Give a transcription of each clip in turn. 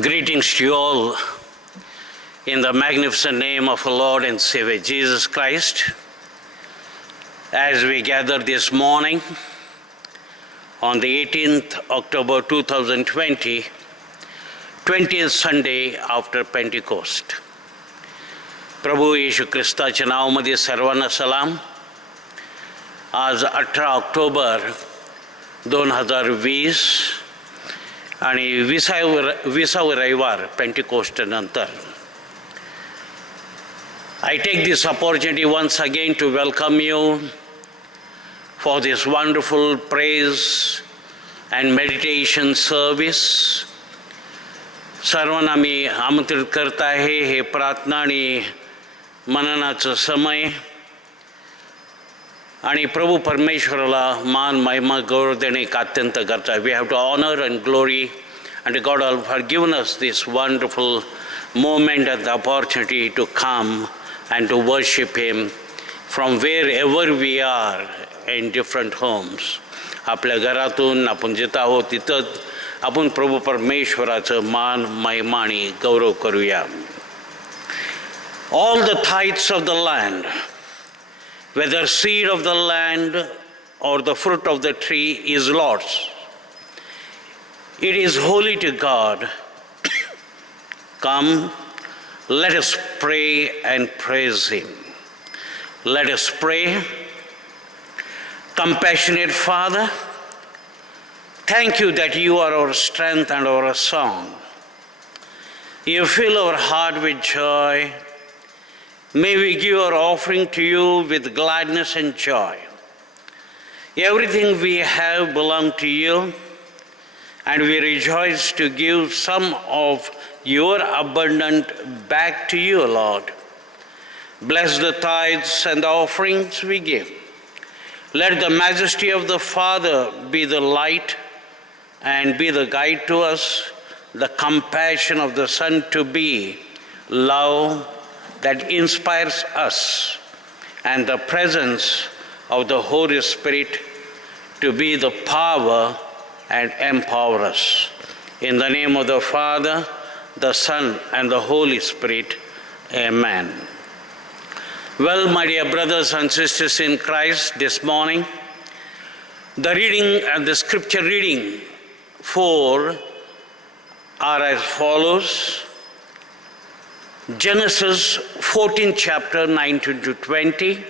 Greetings to you all in the magnificent name of our Lord and Savior Jesus Christ. As we gather this morning on the 18th October 2020, 20th Sunday after Pentecost. प्रभू येशू ख्रिस्ताच्या नावामध्ये सर्वांना सलाम. आज 18 October 2020 आणि 20वा रविवार Pentecost नंतर. I take this opportunity once again to welcome you for this wonderful praise and meditation service. सर्वांना मी आमंत्रित करत आहे हे प्रार्थना आणि मननाचं समय आणि प्रभू परमेश्वराला मान महिमा गौरव देणे का अत्यंत गरजा. We have to honor and glory and God for giving us this wonderful moment and the opportunity to come and to worship Him from wherever we are in different homes. आपल्या घरातून आपण जिथं आहोत तिथं आपण प्रभू परमेश्वराचं मान महिमा आणि गौरव करूया. All the tithes of the land, whether seed of the land or the fruit of the tree, is Lord's. It is holy to God. Come, let us pray and praise Him. Let us pray. Compassionate Father, thank you that you are our strength and our song. You fill our heart with joy. May we give our offering to you with gladness and joy. Everything we have belongs to you, and we rejoice to give some of your abundant back to you, Lord. Bless the tithes and the offerings we give. Let the majesty of the Father be the light and be the guide to us, the compassion of the Son to be love that inspires us, and the presence of the Holy Spirit to be the power and empower us. In the name of the Father, the Son, and the Holy Spirit, amen. Well, my dear brothers and sisters in Christ, this morning, the reading and the scripture reading for are as follows. Genesis 14 chapter 19 to 20,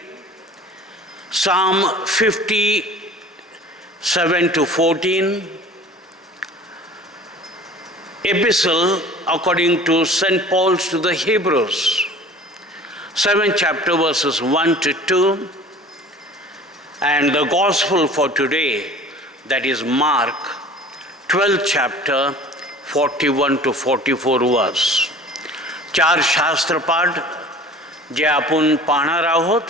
Psalm 57 to 14, Epistle according to St. Paul's to the Hebrews, 7th chapter verses 1 to 2, and the Gospel for today, that is Mark 12th chapter 41 to 44 verse. 4 शास्त्रपाठ जे आपण पाहणार आहोत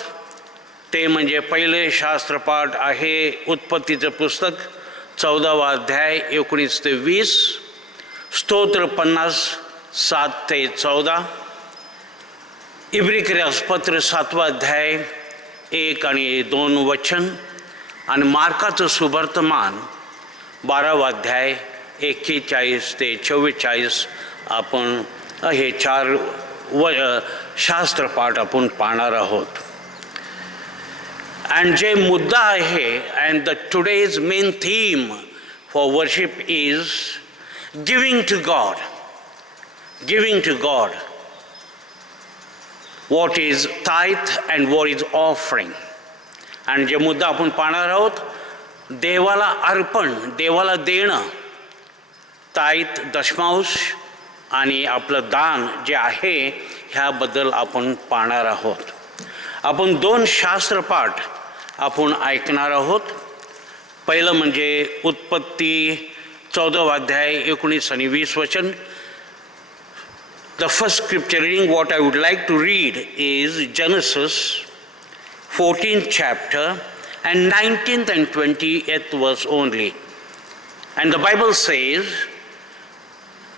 ते म्हणजे पहिले शास्त्रपाठ आहे उत्पत्तीचं पुस्तक 14वा अध्याय 19 ते 20, स्तोत्र 50 7 ते 14, इब्रिकपत्र 7वा अध्याय 1 आणि 2 वचन, आणि मार्काचं सुवर्तमान 12वा अध्याय 41 ते 44 आपण हे 4 शास्त्रपाठ आपण पाहणार आहोत. आणि जे मुद्दा आहे and the today's main theme for worship is giving to God. Giving to God. What is tithe and what is offering. आणि जे मुद्दा आपण पाहणार आहोत देवाला अर्पण, देवाला देणं, ताईत दशमांश आणि आपलं दान जे आहे ह्याबद्दल आपण पाहणार आहोत. आपण 2 शास्त्रपाठ आपण ऐकणार आहोत. पहिलं म्हणजे उत्पत्ती 14वा अध्याय 19 आणि 20 वचन. The first scripture reading what I would like to read is Genesis 14th chapter and 19th and 20th verse only. And the Bible says,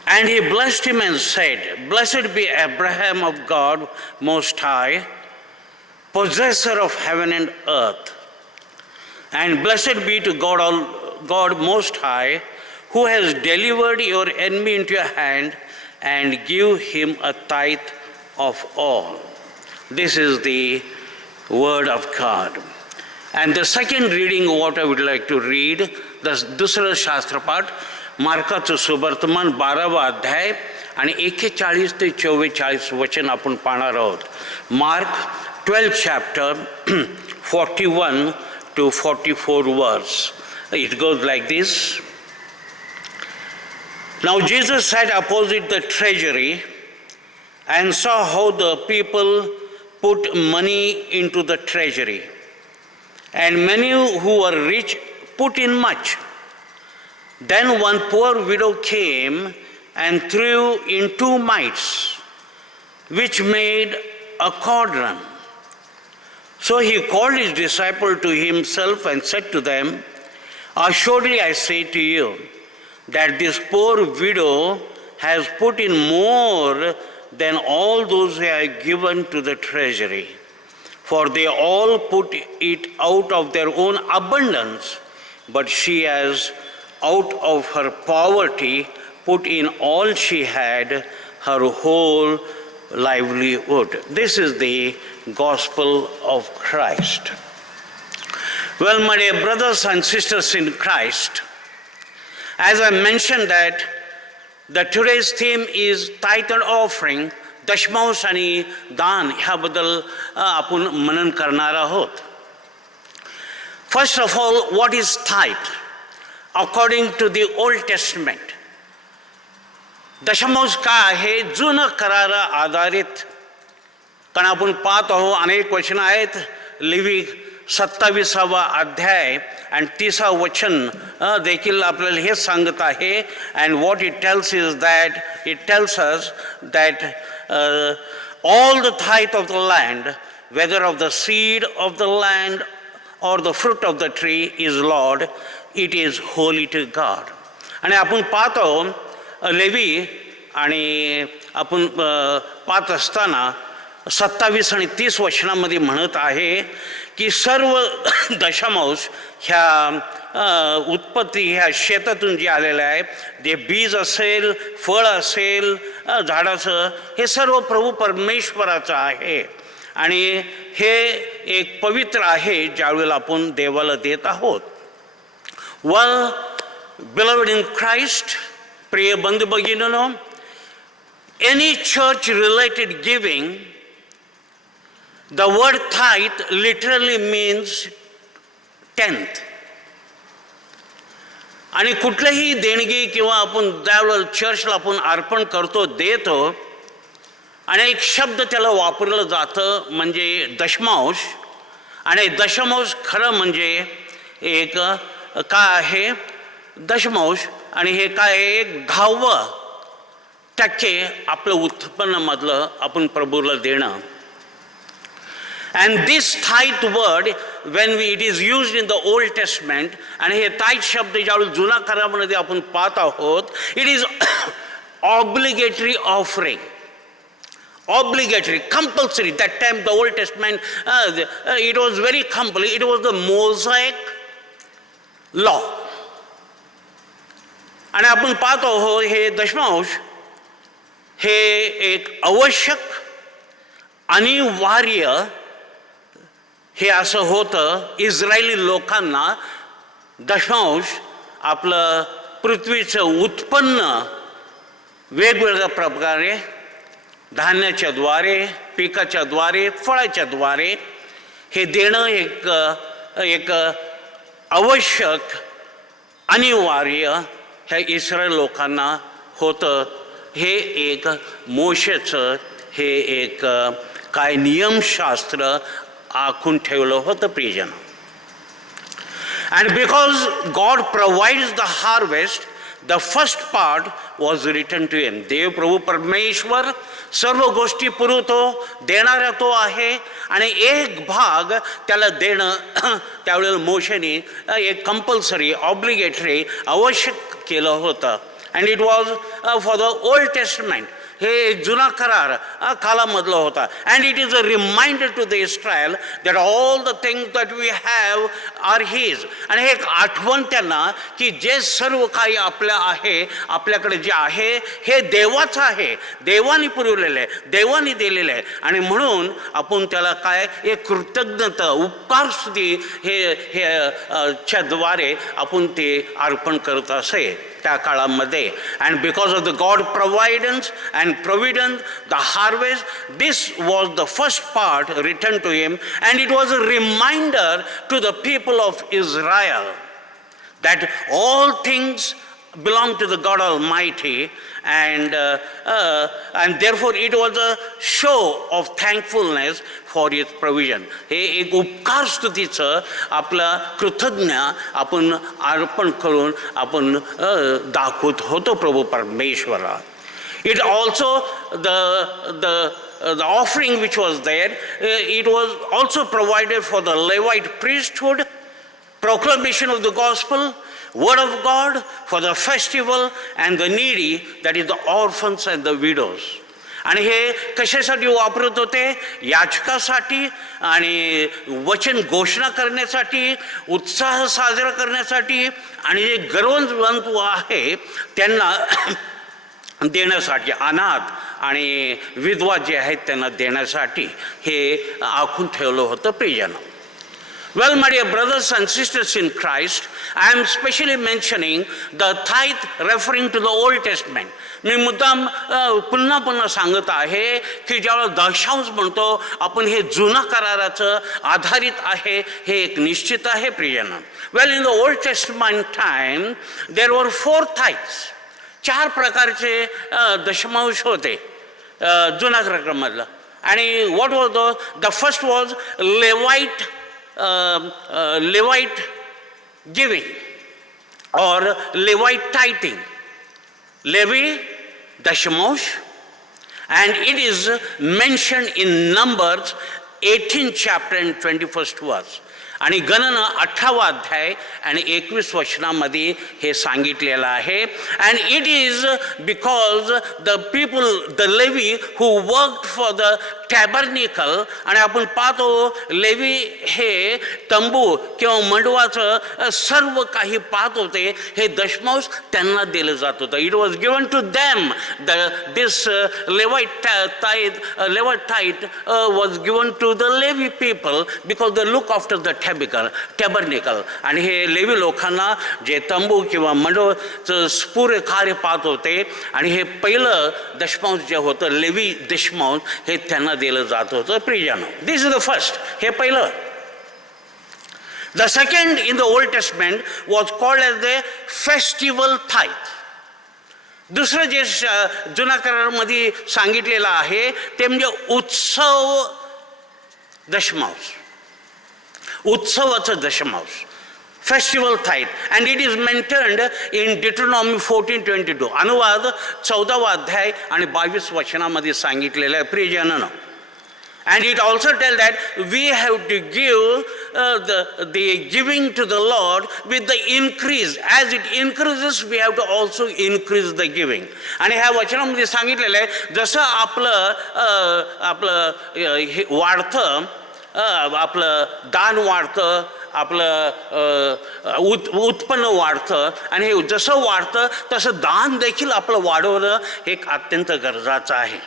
and he blessed him and said, Blessed be Abraham of God Most High, possessor of heaven and earth. And blessed be to God Most High, who has delivered your enemy into your hand and give him a tithe of all. This is the word of God. And the second reading what I would like to read, दुसरं शास्त्रपाठ मार्काचं सुवर्तमान 12वा अध्याय आणि 41 ते 44 वचन आपण पाहणार आहोत. Mark 12th chapter 41 to 44 verse. It goes like this. Now Jesus sat opposite the treasury and saw how the people put money into the treasury. And many who were rich put in much. Then one poor widow came and threw in 2 mites, which made a quadrant. So he called his disciples to himself and said to them, Assuredly I say to you, that this poor widow has put in more than all those who have given to the treasury. For they all put it out of their own abundance, but she has, out of her poverty, put in all she had, her whole livelihood. This is the gospel of Christ. Well, my dear brothers and sisters in Christ, as I mentioned that today's theme is tithe and offering, दशमांश आणि दान ह्याबद्दल आपण मनन करणार आहोत. First of all, what is tithe? According to the Old Testament, दशमांश काय आहे? जुनं करार आधारित. कारण आपण पाहत आहोत अनेक वचन आहेत. लेवी 27वा अध्याय आणि 30वा वचन देखील आपल्याला हे सांगत आहे. And what it tells is that it tells us that all the tithe of the land, whether of the seed of the land or the fruit of the tree, is Lord, it is holy to God. आणि आपण पाहतो levy आणि आपण पाहत असताना 27 आणि 30 वचनामध्ये म्हणत आहे की सर्व दशमांश ह्या उत्पत्ती ह्या शेतातून जे आलेलं आहे, जे बीज असेल, फळ असेल, झाडाचं, हे सर्व प्रभू परमेश्वराचं आहे. आणि हे एक पवित्र आहे ज्यावेळेला आपण देवाला देत आहोत. Well, beloved in Christ, प्रिय बंधू भगिनींनो, any church related giving, the word tithe literally means tenth. आणि कुठलीही देणगी किंवा आपण त्यावेळेला चर्चला आपण अर्पण करतो, देतो, आणि एक शब्द त्याला वापरलं जातं म्हणजे दशमांश. आणि दशमांश खरं म्हणजे एक काय आहे? दशमांश आणि हे काय? एक 10% आपलं उत्पन्नामधलं आपण प्रभूला देणं. And this tithe word, when it is used in the Old Testament, and हे tithe शब्द ज्यावेळी जुना करारामध्ये आपण पाहत आहोत, it is obligatory offering. Obligatory, compulsory. That time the Old Testament, it was very compulsory. It was the Mosaic law. आणि आपण पाहत आहोत हे दशमांश हे एक आवश्यक अनिवार्य हे असं होतं. इस्रायली लोकांना दशमांश आपलं पृथ्वीचं उत्पन्न वेगवेगळ्या प्रकारे धान्याच्या द्वारे, पिकाच्या द्वारे, फळाच्या द्वारे हे देणं एक आवश्यक अनिवार्य ह्या इस्रायल लोकांना होतं. हे एक मोशेचं हे एक काय नियमशास्त्र आखून ठेवलं होतं प्रियजन. And because God provides the harvest, the first part was written to him. देव प्रभू परमेश्वर सर्व गोष्टी पुरवतो, देणारा तो आहे. आणि एक भाग त्याला देणं त्यावेळेला मोशेने एक कंपल्सरी, ऑब्लिगेटरी, आवश्यक केलं होतं. And it was for the Old Testament. हे एक जुना करार कालामधला होता. And it is a reminder to the Israel that all the things that we have are his. आणि हे एक आठवण त्यांना की जे सर्व काही आपल्याकडे जे आहे हे देवाचं आहे, देवाने पुरवलेलं आहे, देवाने दिलेलं आहे. आणि म्हणून आपण त्याला काय एक कृतज्ञता उपकार स्तुती च्या द्वारे आपण ते अर्पण करत असे त्या काळामध्ये. And because of the God providence and providence the harvest, this was the first part return to him. And it was a reminder to the people of Israel that all things belong to the God Almighty, and therefore it was a show of thankfulness for his provision. हे एक उपकार स्तुतीचं आपलं कृतज्ञ आपण अर्पण करून आपण दाखवत होतो प्रभू परमेश्वरा. It also the offering which was there, it was also provided for the Levite priesthood, proclamation of the gospel, word of God, for the festival and the needy, that is the orphans and the widows. आणि हे कशासाठी वापरत होते? याचकासाठी आणि वचन घोषणा करण्यासाठी, उत्साह साजरा करण्यासाठी, आणि जे गरजवंत आहे त्यांना देण्यासाठी, अनाथ आणि विधवा जे आहेत त्यांना देण्यासाठी हे आखून ठेवलं होतं प्रियजन. Well, my dear brothers and sisters in Christ, I am specially mentioning the tithe referring to the Old Testament. मी मुद्दाम पुन्हा सांगत आहे की ज्यावेळेला दशांश म्हणतो आपण हे जुना कराराचं आधारित आहे, हे एक निश्चित आहे प्रियजन. Well, in the old testament time there were 4 tithes. 4 प्रकारचे दशमांश होते जुना करारामधला. आणि what was the first was Levite giving or Levite tithing. Levi, Dashmosh, and it is mentioned in Numbers 18th chapter and 21st verse. आणि गणना 18वा अध्याय आणि 21 वचनामध्ये हे सांगितलेलं आहे. And it is because the people, the Levi who worked for the tabernacle. आणि आपण पाहतो लेवी हे तंबू किंवा मंडवाचं सर्व काही पाहत होते, हे दशमांश त्यांना दिलं जात होतं. It was given to them. This Levite tithe was given to the Levi people because they look after the tabernacle. आणि हे लेवी लोकांना जे तंबू किंवा मंडळाचं पूर्ण कार्य पाहत होते, आणि हे पहिलं दशमांश जे होतं लेवी दशमांश हे त्यांना दिलं जात होतं प्रियजन. दिस इज द फर्स्ट, हे पहिलं. The second in the Old Testament was called as the festival tithe. दुसरं जे जुना करारामध्ये सांगितलेलं आहे ते म्हणजे उत्सव दशमांश, उत्सवाचं दशमांश, festival tithe. and it is mentioned in Deuteronomy 14:22. अनुवाद 14वा अध्याय आणि 22 वचनामध्ये सांगितलेलं आहे प्रियजनानं. And it also tells that we have to give the giving to the Lord with the increase. As it increases, we have to also increase the giving. आणि ह्या वचनामध्ये सांगितलेलं आहे जसं आपलं हे वाढतं, आपलं दान वाढतं, आपलं उत्पन्न वाढतं, आणि हे जसं वाढतं तसं दान देखील आपलं वाढवणं हे अत्यंत गरजेचं आहे.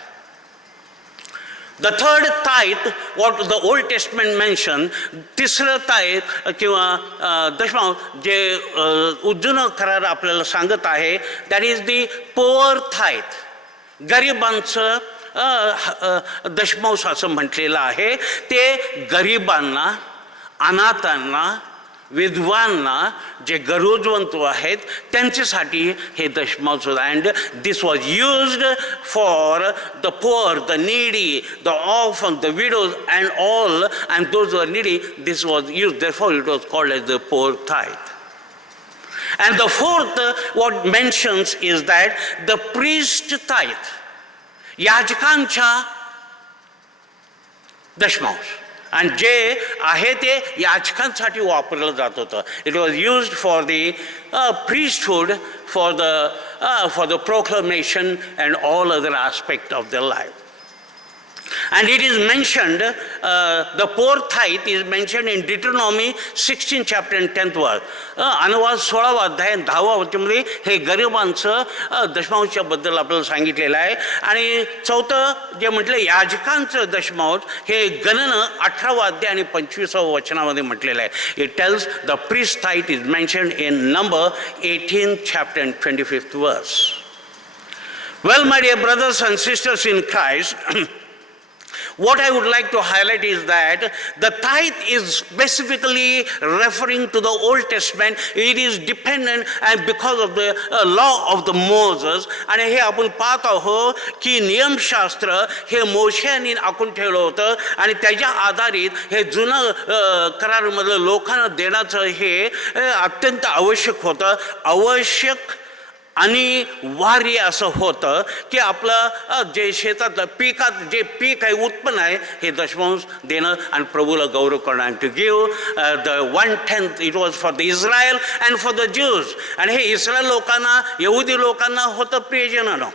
The third tithe, what the Old Testament mentioned, तिसरं tithe किंवा दशमांश जे जुनं करार आपल्याला सांगत आहे, that is the poor tithe. गरिबांचं दशमांश असं म्हटलेलं आहे. ते गरिबांना, अनाथांना, विधवांना, जे गरजवंत आहेत त्यांच्यासाठी हे दशमांश होतं. And this was used for the poor, the needy, the orphan, the widows and all, and those were needy, this was used, therefore it was called as the poor tithe. And the fourth what mentions is that the priest tithe, याजकांच्या दशमांश. आणि जे आहे ते याचकांसाठी वापरलं जात होतं. It was used for the priesthood, for the proclamation and all other aspect of their life. And it is mentioned, the fourth tithe is mentioned in Deuteronomy 16 chapter and 10th verse. अनुवाद 16वा अध्याय 10व्या वचनामध्ये हे गरिबांचं दशमांशाबद्दल आपल्याला सांगितलेलं आहे. आणि चौथं जे म्हटलं याजकांचं दशमांश हे गणन 18वा अध्याय आणि 25व्या वचनामध्ये म्हटलेलं आहे. It tells the priest tithe is mentioned in number 18th chapter and 25th verse. Well, my dear brothers and sisters in Christ, what I would like to highlight is that the tithe is specifically referring to the Old Testament. It is dependent and because of the law of the Moses. आणि हे आपण पाहत आहोत की नियमशास्त्र हे मोशेने आखून ठेवलं होतं आणि त्याच्या आधारित हे जुनं करारामधलं लोकांना देण्याचं हे अत्यंत आवश्यक होतं. आवश्यक आणि वार्य असं होतं की आपलं जे शेतातलं पिकात जे पीक आहे उत्पन्न आहे हे दशमांश देणं आणि प्रभूला गौरव करणं. To give the 1/10 it was for the Israel and for the Jews. आणि हे इस्रायल लोकांना यहुदी लोकांना होतं प्रियजनानं.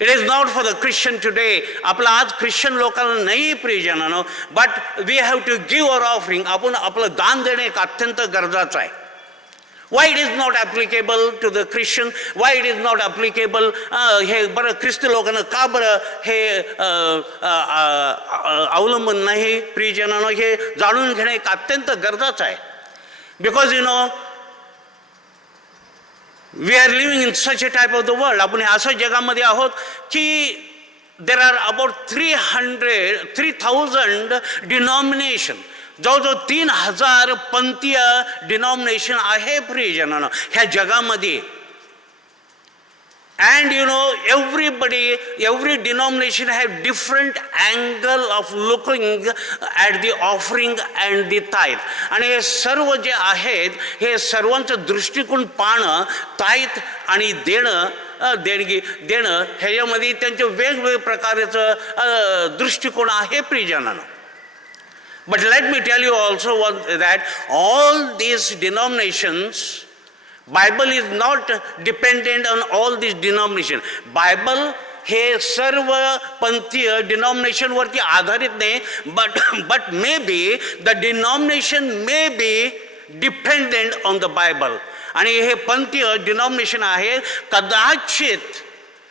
It is not for the Christian today. आपलं आज ख्रिश्चन लोकांना नाही प्रियजनानं, but we have to give our offering. आपण आपलं दान देणं एक अत्यंत गरजाचं आहे. Why it is not applicable to the Christian? Why it is not applicable? हे बरं ख्रिस्ती लोकांना का बरं हे अवलंबन नाही प्रियजनांनो, हे जाणून घेणं एक अत्यंत गरजेचं आहे. Because you know we are living in such a type of the world. आपण असं जगामध्ये आहोत की देर आर अबाउट 3,000 डिनॉमिनेशन. जवळजवळ 3,000 पंथीय डिनॉमिनेशन आहे प्रियजनांनो ह्या जगामध्ये. And you know, every denomination have different angle of looking at the offering and the tithe. आणि हे सर्व जे आहेत हे सर्वांचं दृष्टिकोन पाहणं, tithe आणि देणगी देणं ह्याच्यामध्ये त्यांच्या वेगवेगळ्या प्रकारचं दृष्टिकोन आहे प्रियजनांनो. But let me tell you also that all these denominations, Bible is not dependent on all these denominations. Bible हे सर्व पंथीय डिनॉमिनेशन वरती आधारित नाही, but maybe the denomination may be dependent on the Bible. आणि हे पंथीय डिनॉमिनेशन आहे कदाचित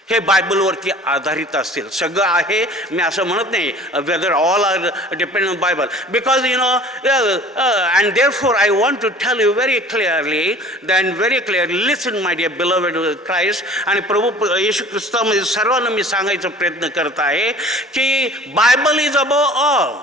हे बायबलवरती आधारित असतील. सगळं आहे मी असं म्हणत नाही, whether all are depend on Bible. Because you know and therefore I want to tell you very clearly than very clearly listen my dear beloved Christ. आणि प्रभू येशू ख्रिस्तामध्ये सर्वांना मी सांगायचा प्रयत्न करत आहे की Bible is above all.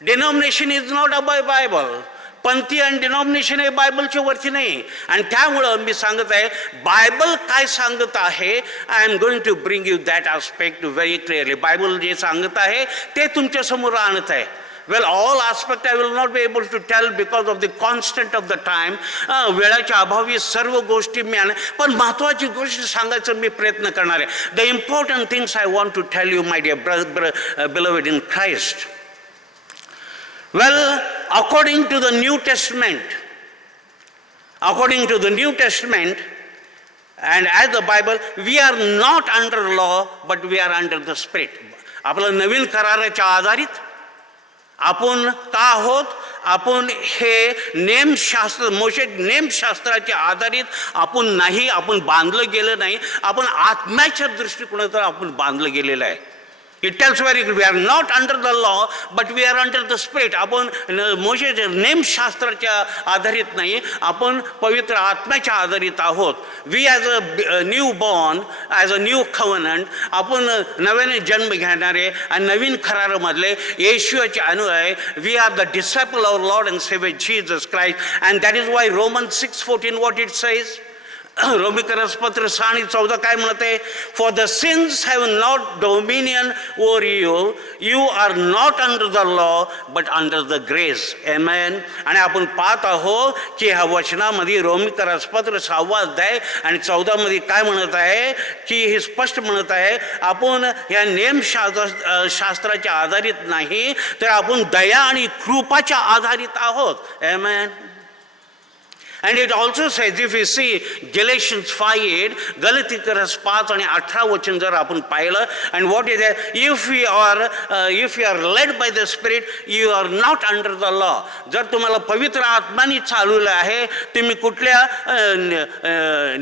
Denomination is not above Bible. पंथी आणि डिनॉमिनेशन हे बायबलच्या वरती नाही. आणि त्यामुळं मी सांगत आहे बायबल काय सांगत आहे. I am going to bring you that aspect very clearly. Bible जे सांगत आहे ते तुमच्यासमोर आणत आहे. Well all aspect I will not be able to tell because of the constant of the time. वेळाच्या अभावी सर्व गोष्टी मी पण महत्त्वाची गोष्ट सांगायचा मी प्रयत्न करणार आहे. The important things I want to tell you my dear beloved in Christ. Well, according to the New Testament, and as the Bible, we are not under law, but we are under the Spirit. आपलं नवीन कराराच्या आधारित आपण का आहोत. आपण हे नेमशास्त्र मोशे नेमशास्त्राच्या आधारित आपण नाही, आपण बांधलं गेलं नाही. आपण आत्म्याच्या दृष्टिकोनातून आपण बांधलं गेलेलं आहे. It tells very clearly, we are not under the law, but we are under the Spirit. आपण मोशेच्या नेमशास्त्राच्या आधारित नाही, आपण पवित्र आत्म्याच्या आधारित आहोत. We as a new born, as a new covenant, आपण नव्याने जन्म घेणारे आणि नवीन करारामधले येशूचे अनुयायी. We are the disciple of our Lord and Savior Jesus Christ, and that is why Romans 6:14 what it says. रोमिकरसपत्र 6 आणि 14 काय म्हणते? For the sins have not dominion over you, you are not under the law but under the grace. Amen. आणि आपण पाहत आहोत की ह्या वचनामध्ये रोमिकरसपत्र 6 अध्याय आणि 14 मध्ये काय म्हणत आहे की हे स्पष्ट म्हणत आहे आपण या नियमशास्त्राच्या आधारित नाही तर आपण दया आणि कृपाच्या आधारित आहोत. आमेन. And it also says, if you see Galatians 5:8, गलातीकरस 5 आणि 18 वचन जर आपण पाहिलं, and what is that? If you are led by the Spirit, you are not under the law. जर तुम्हाला पवित्र आत्म्याने चालवलं आहे, तुम्ही कुठल्या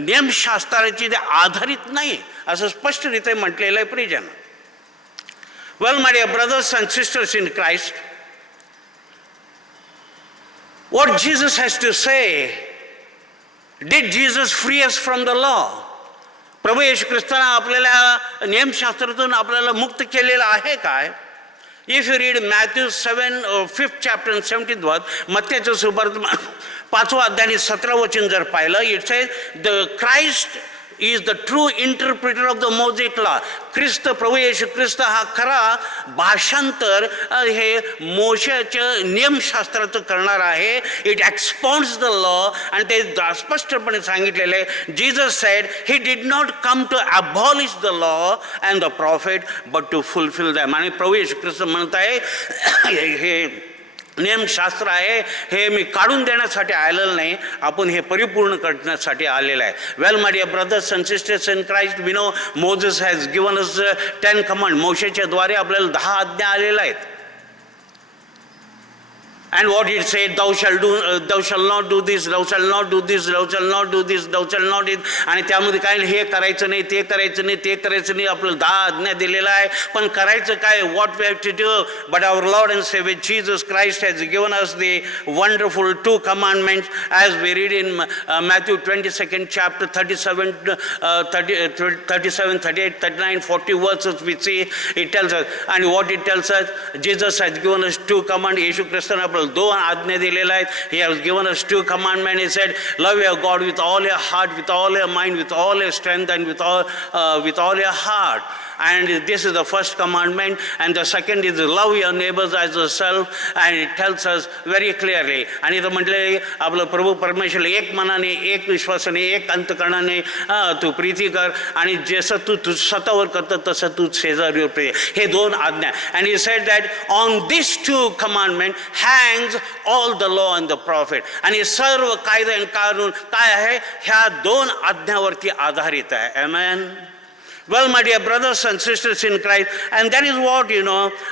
नियमशास्त्राची आधारित नाही, असं स्पष्टरीत्या म्हटलेलं आहे प्रियजन. Well, my dear brothers and sisters in Christ, what Jesus has to say, did Jesus free us from the law? प्रभू येशू ख्रिस्ताने आपल्याला नियमशास्त्रातून आपल्याला मुक्त केलेलं आहे काय? If you read Matthew 7, 5th chapter and 17th verse, मत्थ्याचं सुसमाचार 5व्या अध्यायाने 17 वचन जर पाहिलं, it says the Christ is the true interpreter of the Mosaic law. ख्रिस्त प्रभू येशू ख्रिस्त हा खरा भाषांतर हे मोशेच्या नियमशास्त्राचं करणार आहे. इट एक्सपाउंड्स द लॉ आणि ते स्पष्टपणे सांगितलेलं आहे. Jesus said he did not come to abolish the law and the prophet but to fulfil them. आणि प्रभू येशू ख्रिस्त म्हणत आहे हे नियमशास्त्र आहे हे मी काढून देण्यासाठी आलेलं नाही, आपण हे परिपूर्ण करण्यासाठी आलेलं आहे. Well my dear brothers and sisters in Christ, we know Moses has given us 10 command. मोशेच्या द्वारे आपल्याला 10 आज्ञा आलेल्या आहेत. And what it said, thou shalt not do this, thou shalt not do this, thou shalt not do this, thou shalt not it. आणि त्यामध्ये काय हे करायचं नाही, ते करायचं नाही, ते करायचं नाही, आपल्याला 10 आज्ञा दिलेला आहे. पण करायचं काय? what we have to do? But our Lord and Savior Jesus Christ has given us the wonderful 2 commandments as we read in Matthew 22nd chapter 37, 38, 39, 40 verses we see it tells us. And what it tells us, Jesus has given us 2 commands. येशू ख्रिस्ताने 2 आज्ञा दिलेल्या आहेत. He has given us 2 commandments. He said, love your God with all your heart, with all your mind, with all your strength, and with all your heart. And this is the first commandment. And the second is love your neighbors as yourself. And it tells us very clearly. आणि इथं म्हटले आपलं प्रभू परमेश्वर एक मनाने, एक विश्वासाने, एक अंतकरणाने तू प्रीती कर आणि जसं तू स्वतःवर करतो तसं तू शेजारीवर प्रिय. हे 2 आज्ञा. And he said that on these 2 commandments hangs all the law and the prophet. आणि सर्व कायदा आणि कानून काय आहे? ह्या 2 आज्ञावरती आधारित आहे. Amen. Well, my dear brothers and sisters in Christ, and that is what,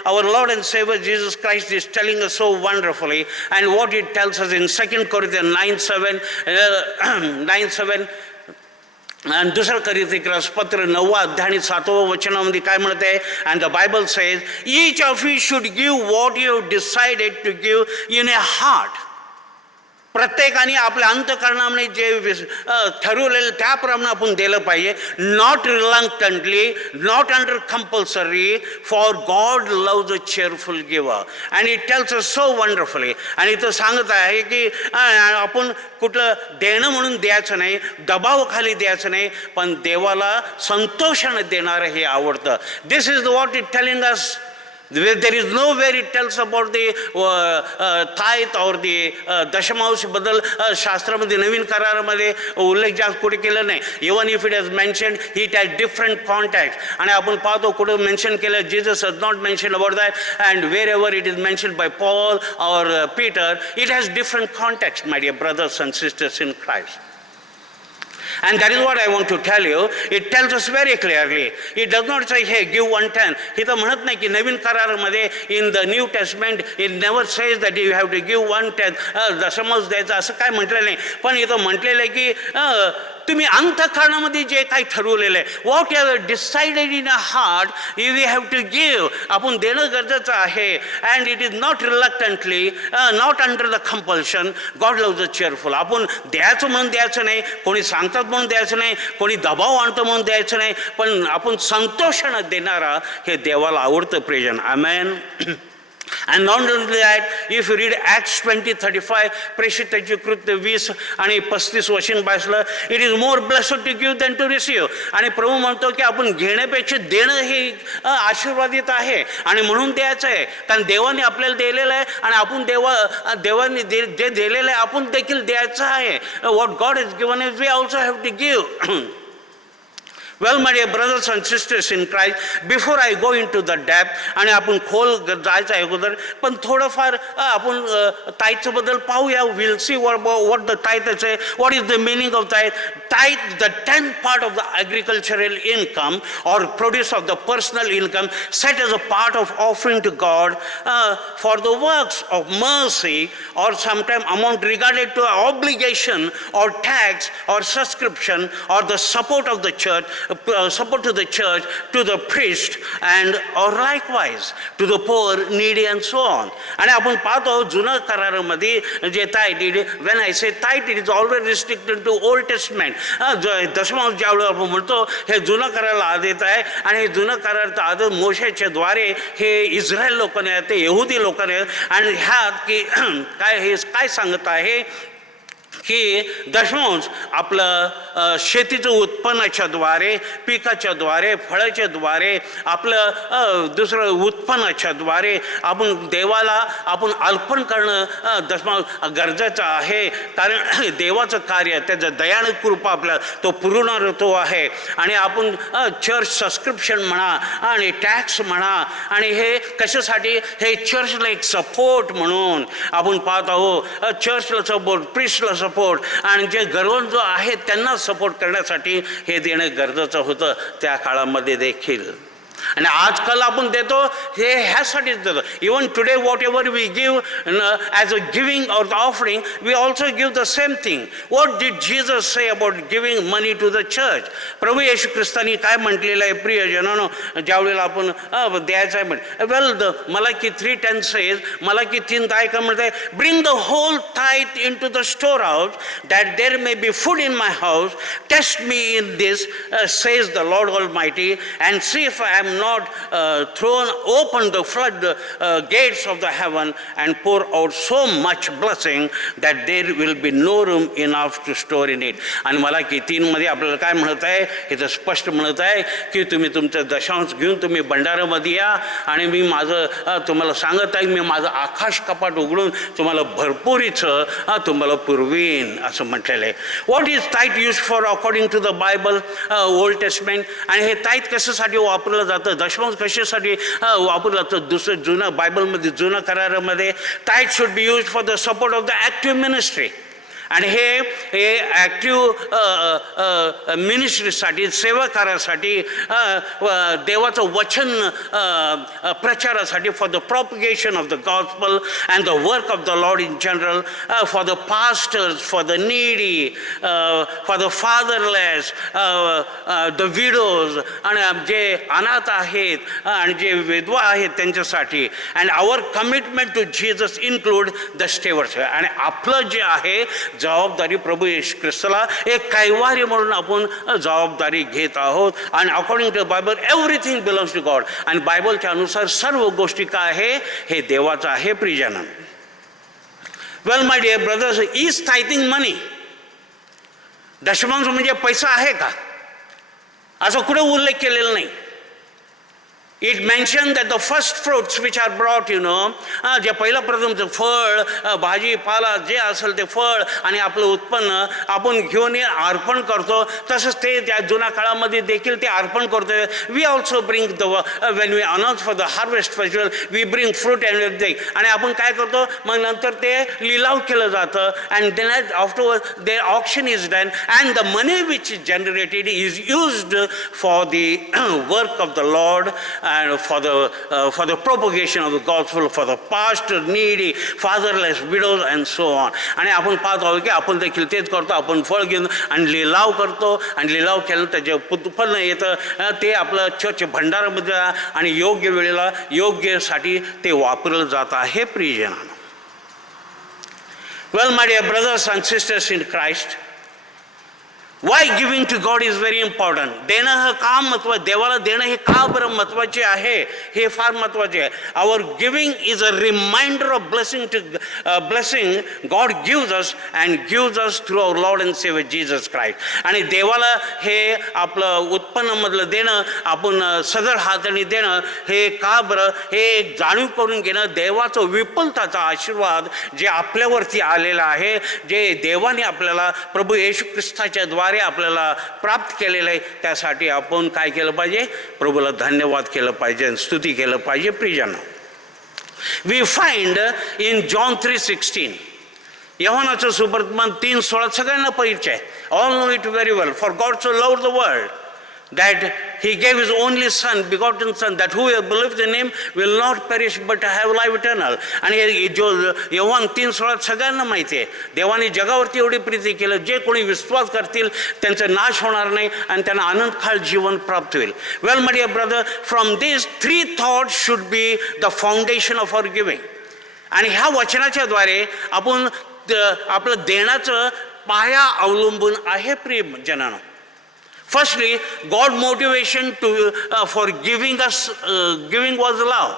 our Lord and Savior Jesus Christ is telling us so wonderfully, and what it tells us in 2 Corinthians 9:7, 9:7, आणि 2 कोरिन्थियस पत्र 9व्या अध्याय 7व्या वचनामध्ये काय म्हणते? And the Bible says, each of you should give what you have decided to give in a heart. प्रत्येकाने आपल्या अंतःकरणाने जे ठरवलेलं त्याप्रमाणे आपण दिलं पाहिजे. Not reluctantly, not under compulsory, for God loves a cheerful giver. आणि it tells us so wonderfully. आणि इथं सांगत आहे की आपण कुठलं देणं म्हणून द्यायचं नाही, दबावाखाली द्यायचं नाही, पण देवाला संतोषाने देणारं हे आवडतं. This is what it telling us. There is nowhere it tells about the tithe or the दशमांश बद्दल शास्त्रामध्ये नवीन करारामध्ये उल्लेख जास्त कुठे केला नाही. Even if it has mentioned, it has different contact. आणि आपण पाहतो कुठे मेन्शन केलं, Jesus has not mention about that. And wherever it is mention by Paul or Peter, it has different contact, my dear brothers and sisters in Christ. And that is what I want to tell you. It tells us very clearly. It does not say, hey, give 1/10. हे तर म्हणत नाही की नवीन करारामध्ये in the New Testament it never says that you have to give 1/10. दशमांश द्यायचं असं काय म्हटलेलं नाही. पण इथं म्हटलेलं आहे की तुम्ही अंतःकरणामध्ये जे काही ठरवलेलं आहे, what you have decided in a heart, you have to give. आपण देणं गरजेचं आहे. And it is not reluctantly, not under the compulsion. God loves a cheerful. आपण द्यायचं म्हणून द्यायचं नाही, कोणी सांगतात म्हणून द्यायचं नाही, कोणी दबाव आणतं म्हणून द्यायचं नाही, पण आपण संतोषानं देणारा हे देवाला आवडतं प्रियजन. आमेन. And not only that, if you read Acts 20:35, प्रेषितांची कृत्य 20 आणि 35 वचन वाचलं, it is more blessed to give than to receive. आणि प्रभू म्हणतो की आपण घेण्यापेक्षा देणं हे आशीर्वादित आहे आणि म्हणून द्यायचं आहे, कारण देवाने आपल्याला दिलेलं आहे आणि आपण देवाने जे दिलेलं आहे आपण देखील द्यायचं आहे. What God is given is we also have to give. Well, my dear brothers and sisters in Christ, before I go into the depth, आणि आपण खोल जायचं आहे अगोदर, पण थोडंफार आपण टाईटचं बद्दल पाहूया. Will see what the tithe is, what is the meaning of tithe. Tithe, the 10th part of the agricultural income or produce of the personal income, set as a part of offering to God for the works of mercy, or sometime amount regarded to obligation or tax or subscription or the support of the church, support to the church, to the priest, and or likewise to the poor, needy, and so on. आणि आपण पाहतो जुना करारामध्ये जे tithe, when I say tithe, it is always restricted to Old Testament. दशमांश ज्यावेळेला आपण म्हणतो हे जुना कराराला आदेश आहे आणि हे जुना कराराचा आदेश मोशेच्या द्वारे हे इस्रायल लोकांना आहेत, ते यहुदी लोकांना आहेत. आणि ह्यात की काय सांगत आहे की दशमांश आपलं शेतीचं उत्पन्नाच्या द्वारे, पिकाच्या द्वारे, फळाच्या द्वारे, आपलं दुसरं उत्पन्नाच्या द्वारे आपण देवाला आपण अर्पण करणं दशमांश गरजेचं आहे. कारण देवाचं कार्य, त्याचं दयाळू कृपा आपल्या तो पुरवणार तो आहे. आणि आपण चर्च सबस्क्रिप्शन म्हणा आणि टॅक्स म्हणा, आणि हे कशासाठी, हे चर्चला एक सपोर्ट म्हणून आपण पाहत आहोत. चर्चला सपोर्ट, प्रिस्टला सपोर्ट आणि जे गरजू जो आहे त्यांना सपोर्ट करण्यासाठी हे देणं गरजेचं होतं त्या काळामध्ये देखील. आणि आजकाल आपण देतो हे ह्यासाठीच देतो. Even today whatever we give as a giving or the offering, we also give the same thing. What did Jesus say about giving money to the church. प्रभू येशू ख्रिस्तानी काय म्हटलेलं आहे प्रियजनांनो, ज्यावेळेला आपण द्यायचं आहे म्हण. वेल मलाकी 3:10 सेज, मलाकी 3:10 काय म्हणत आहे, bring the whole tithe into the store house that there may be food in my house. Test me in this says the Lord Almighty, and see if I am not open the flood gates of the heaven and pour out so much blessing that there will be no room enough to store in it. आणि मला की 3 मध्ये आपल्याला काय म्हणत आहे, हे तर स्पष्ट म्हणत आहे की तुम्ही तुमचं दशांश घेऊन तुम्ही भंडारामध्ये या आणि मी माझं तुम्हाला सांगत आहे, मी माझं आकाश कपाट उघडून तुम्हाला भरपुरीचं तुम्हाला पुरवीन असं म्हटलेलं आहे. What is tithe use for according to the Bible, Old Testament. आणि हे टाइथ कशासाठी वापरलं जातं, दशमांश कशासाठी वापरलं जातं दुसरं जुनं बायबलमध्ये, जुनं करारामध्ये. Tithe should be use for the support of the active ministry. आणि हे ॲक्टिव्ह मिनिस्ट्रीसाठी, सेवाकारासाठी, देवाचं वचन प्रचारासाठी, for the propagation of the gospel and the work of the Lord in general, for the pastors, for the needy, for the fatherless, the widows, आणि जे अनाथ आहेत आणि जे विधवा आहेत त्यांच्यासाठी. And our commitment to Jesus include the stewards. आणि आपलं जे आहे जबाबदारी प्रभू येशू ख्रिस्ताला एक कैवारी म्हणून आपण जबाबदारी घेत आहोत. आणि according to Bible everything belongs to God. आणि बायबलच्या अनुसार सर्व गोष्टी काय आहे, हे देवाचं आहे प्रियजन. Well my dear brothers, is टायथिंग मनी. दशमांश म्हणजे पैसा आहे का, असं कुठे उल्लेख केलेला नाही. It mentioned that the first fruits which are brought, जे पहिलं प्रथमचं फळ, भाजीपाला जे असेल ते फळ आणि आपलं उत्पन्न आपण घेऊन अर्पण करतो. तसंच ते त्या जुन्या काळामध्ये देखील ते अर्पण करतो. We also bring the when we announce for the harvest festival, we bring fruit and everything. आणि आपण काय करतो मग नंतर ते लिलाव केलं जातं. And then afterward there auction is done and the money which is generated is used for the work of the Lord and for the propagation of the gospel, for the pastor, needy, fatherless, widows, and so on. आणि आपण पाहतो की आपण देखील तेच करतो. आपण फळ घेऊन आणि लिलाव करतो आणि लिलाव केलं तर जे उत्पन्न येतं ते आपलं चर्च भंडारामध्ये आणि योग्य वेळेला योग्यसाठी ते वापरलं जात आहे प्रियजनांनो. Well my dear brothers and sisters in Christ, why giving to God is very important. देणं हे का महत्त्वाचं, देवाला देणं हे का बरं महत्त्वाचे आहे, हे फार महत्त्वाचे आहे. Our giving is a reminder of blessing God gives us and gives us through our Lord and saviour Jesus Christ. आणि देवाला हे आपलं उत्पन्नामधलं देणं, आपण सदर हाताने देणं हे का बरं, हे एक जाणीव करून घेणं, देवाचं विपुलताचा आशीर्वाद जे आपल्यावरती आलेला आहे, जे देवाने आपल्याला प्रभू येशू ख्रिस्ताच्या द्वारे आपल्याला प्राप्त केलेलं आहे, त्यासाठी आपण काय केलं पाहिजे, प्रभूला धन्यवाद केलं पाहिजे, स्तुती केलं पाहिजे. प्रियजन, वी फाइंड इन जॉन 3:16, योहानाचं सुवर्तमान 3:16 सगळ्यांना परिचय आहे. All know it very well. For God so loved the world that he gave his only son, begotten son, that whoever believes in him will not perish but have life eternal. आणि जो योहान 3:16 सगळ्यांना माहिती आहे. देवाने जगावरती एवढी प्रीती केलं, जे कोणी विश्वास करतील त्यांचा नाश होणार नाही आणि त्यांना अनंतकाळ जीवन प्राप्त होईल. Well my dear brother, from this 3 thoughts should be the foundation of our giving. आणि ह्या वचनाच्या द्वारे आपण आपलं देण्याचं पाया अवलंबून आहे. प्रिय जनांनो, firstly, God motivation for giving was love.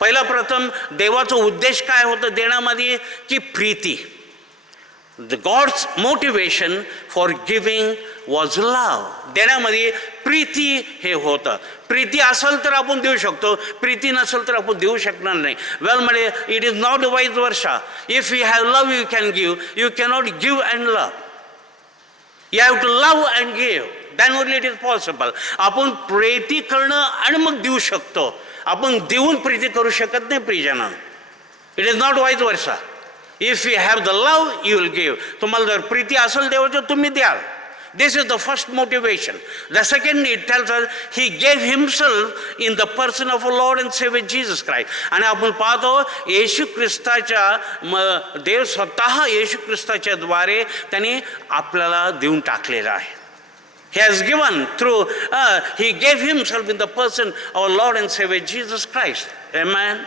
पहिला प्रथम देवाचा उद्देश काय होतं देण्यामध्ये, की Preeti. God's motivation for giving was love. देण्यामध्ये प्रीती हे होतं. प्रीती असेल तर आपण देऊ शकतो, प्रीती नसेल तर आपण देऊ शकणार नाही. वेल म्हणजे it is not vice versa. If you have love you can give, you cannot give and love. You have to love and give, then only it is possible. आपण प्रीती करणं आणि मग देऊ शकतो. आपण देऊन प्रीती करू शकत नाही. प्रियजन, it is not vice versa. If you have the love you will give. तुम्हाला जर प्रीती असेल देवाचं तुम्ही द्याल. This is the first motivation. The second, it tells us he gave himself in the person of our Lord and Savior Jesus Christ. आणि आपण पाहतो येशू ख्रिस्ताच्या, देव स्वतः येशू ख्रिस्ताच्या द्वारे त्यांनी आपल्याला देऊन टाकलेलं आहे. He has given through, he gave himself in the person of our Lord and Savior Jesus Christ. Amen.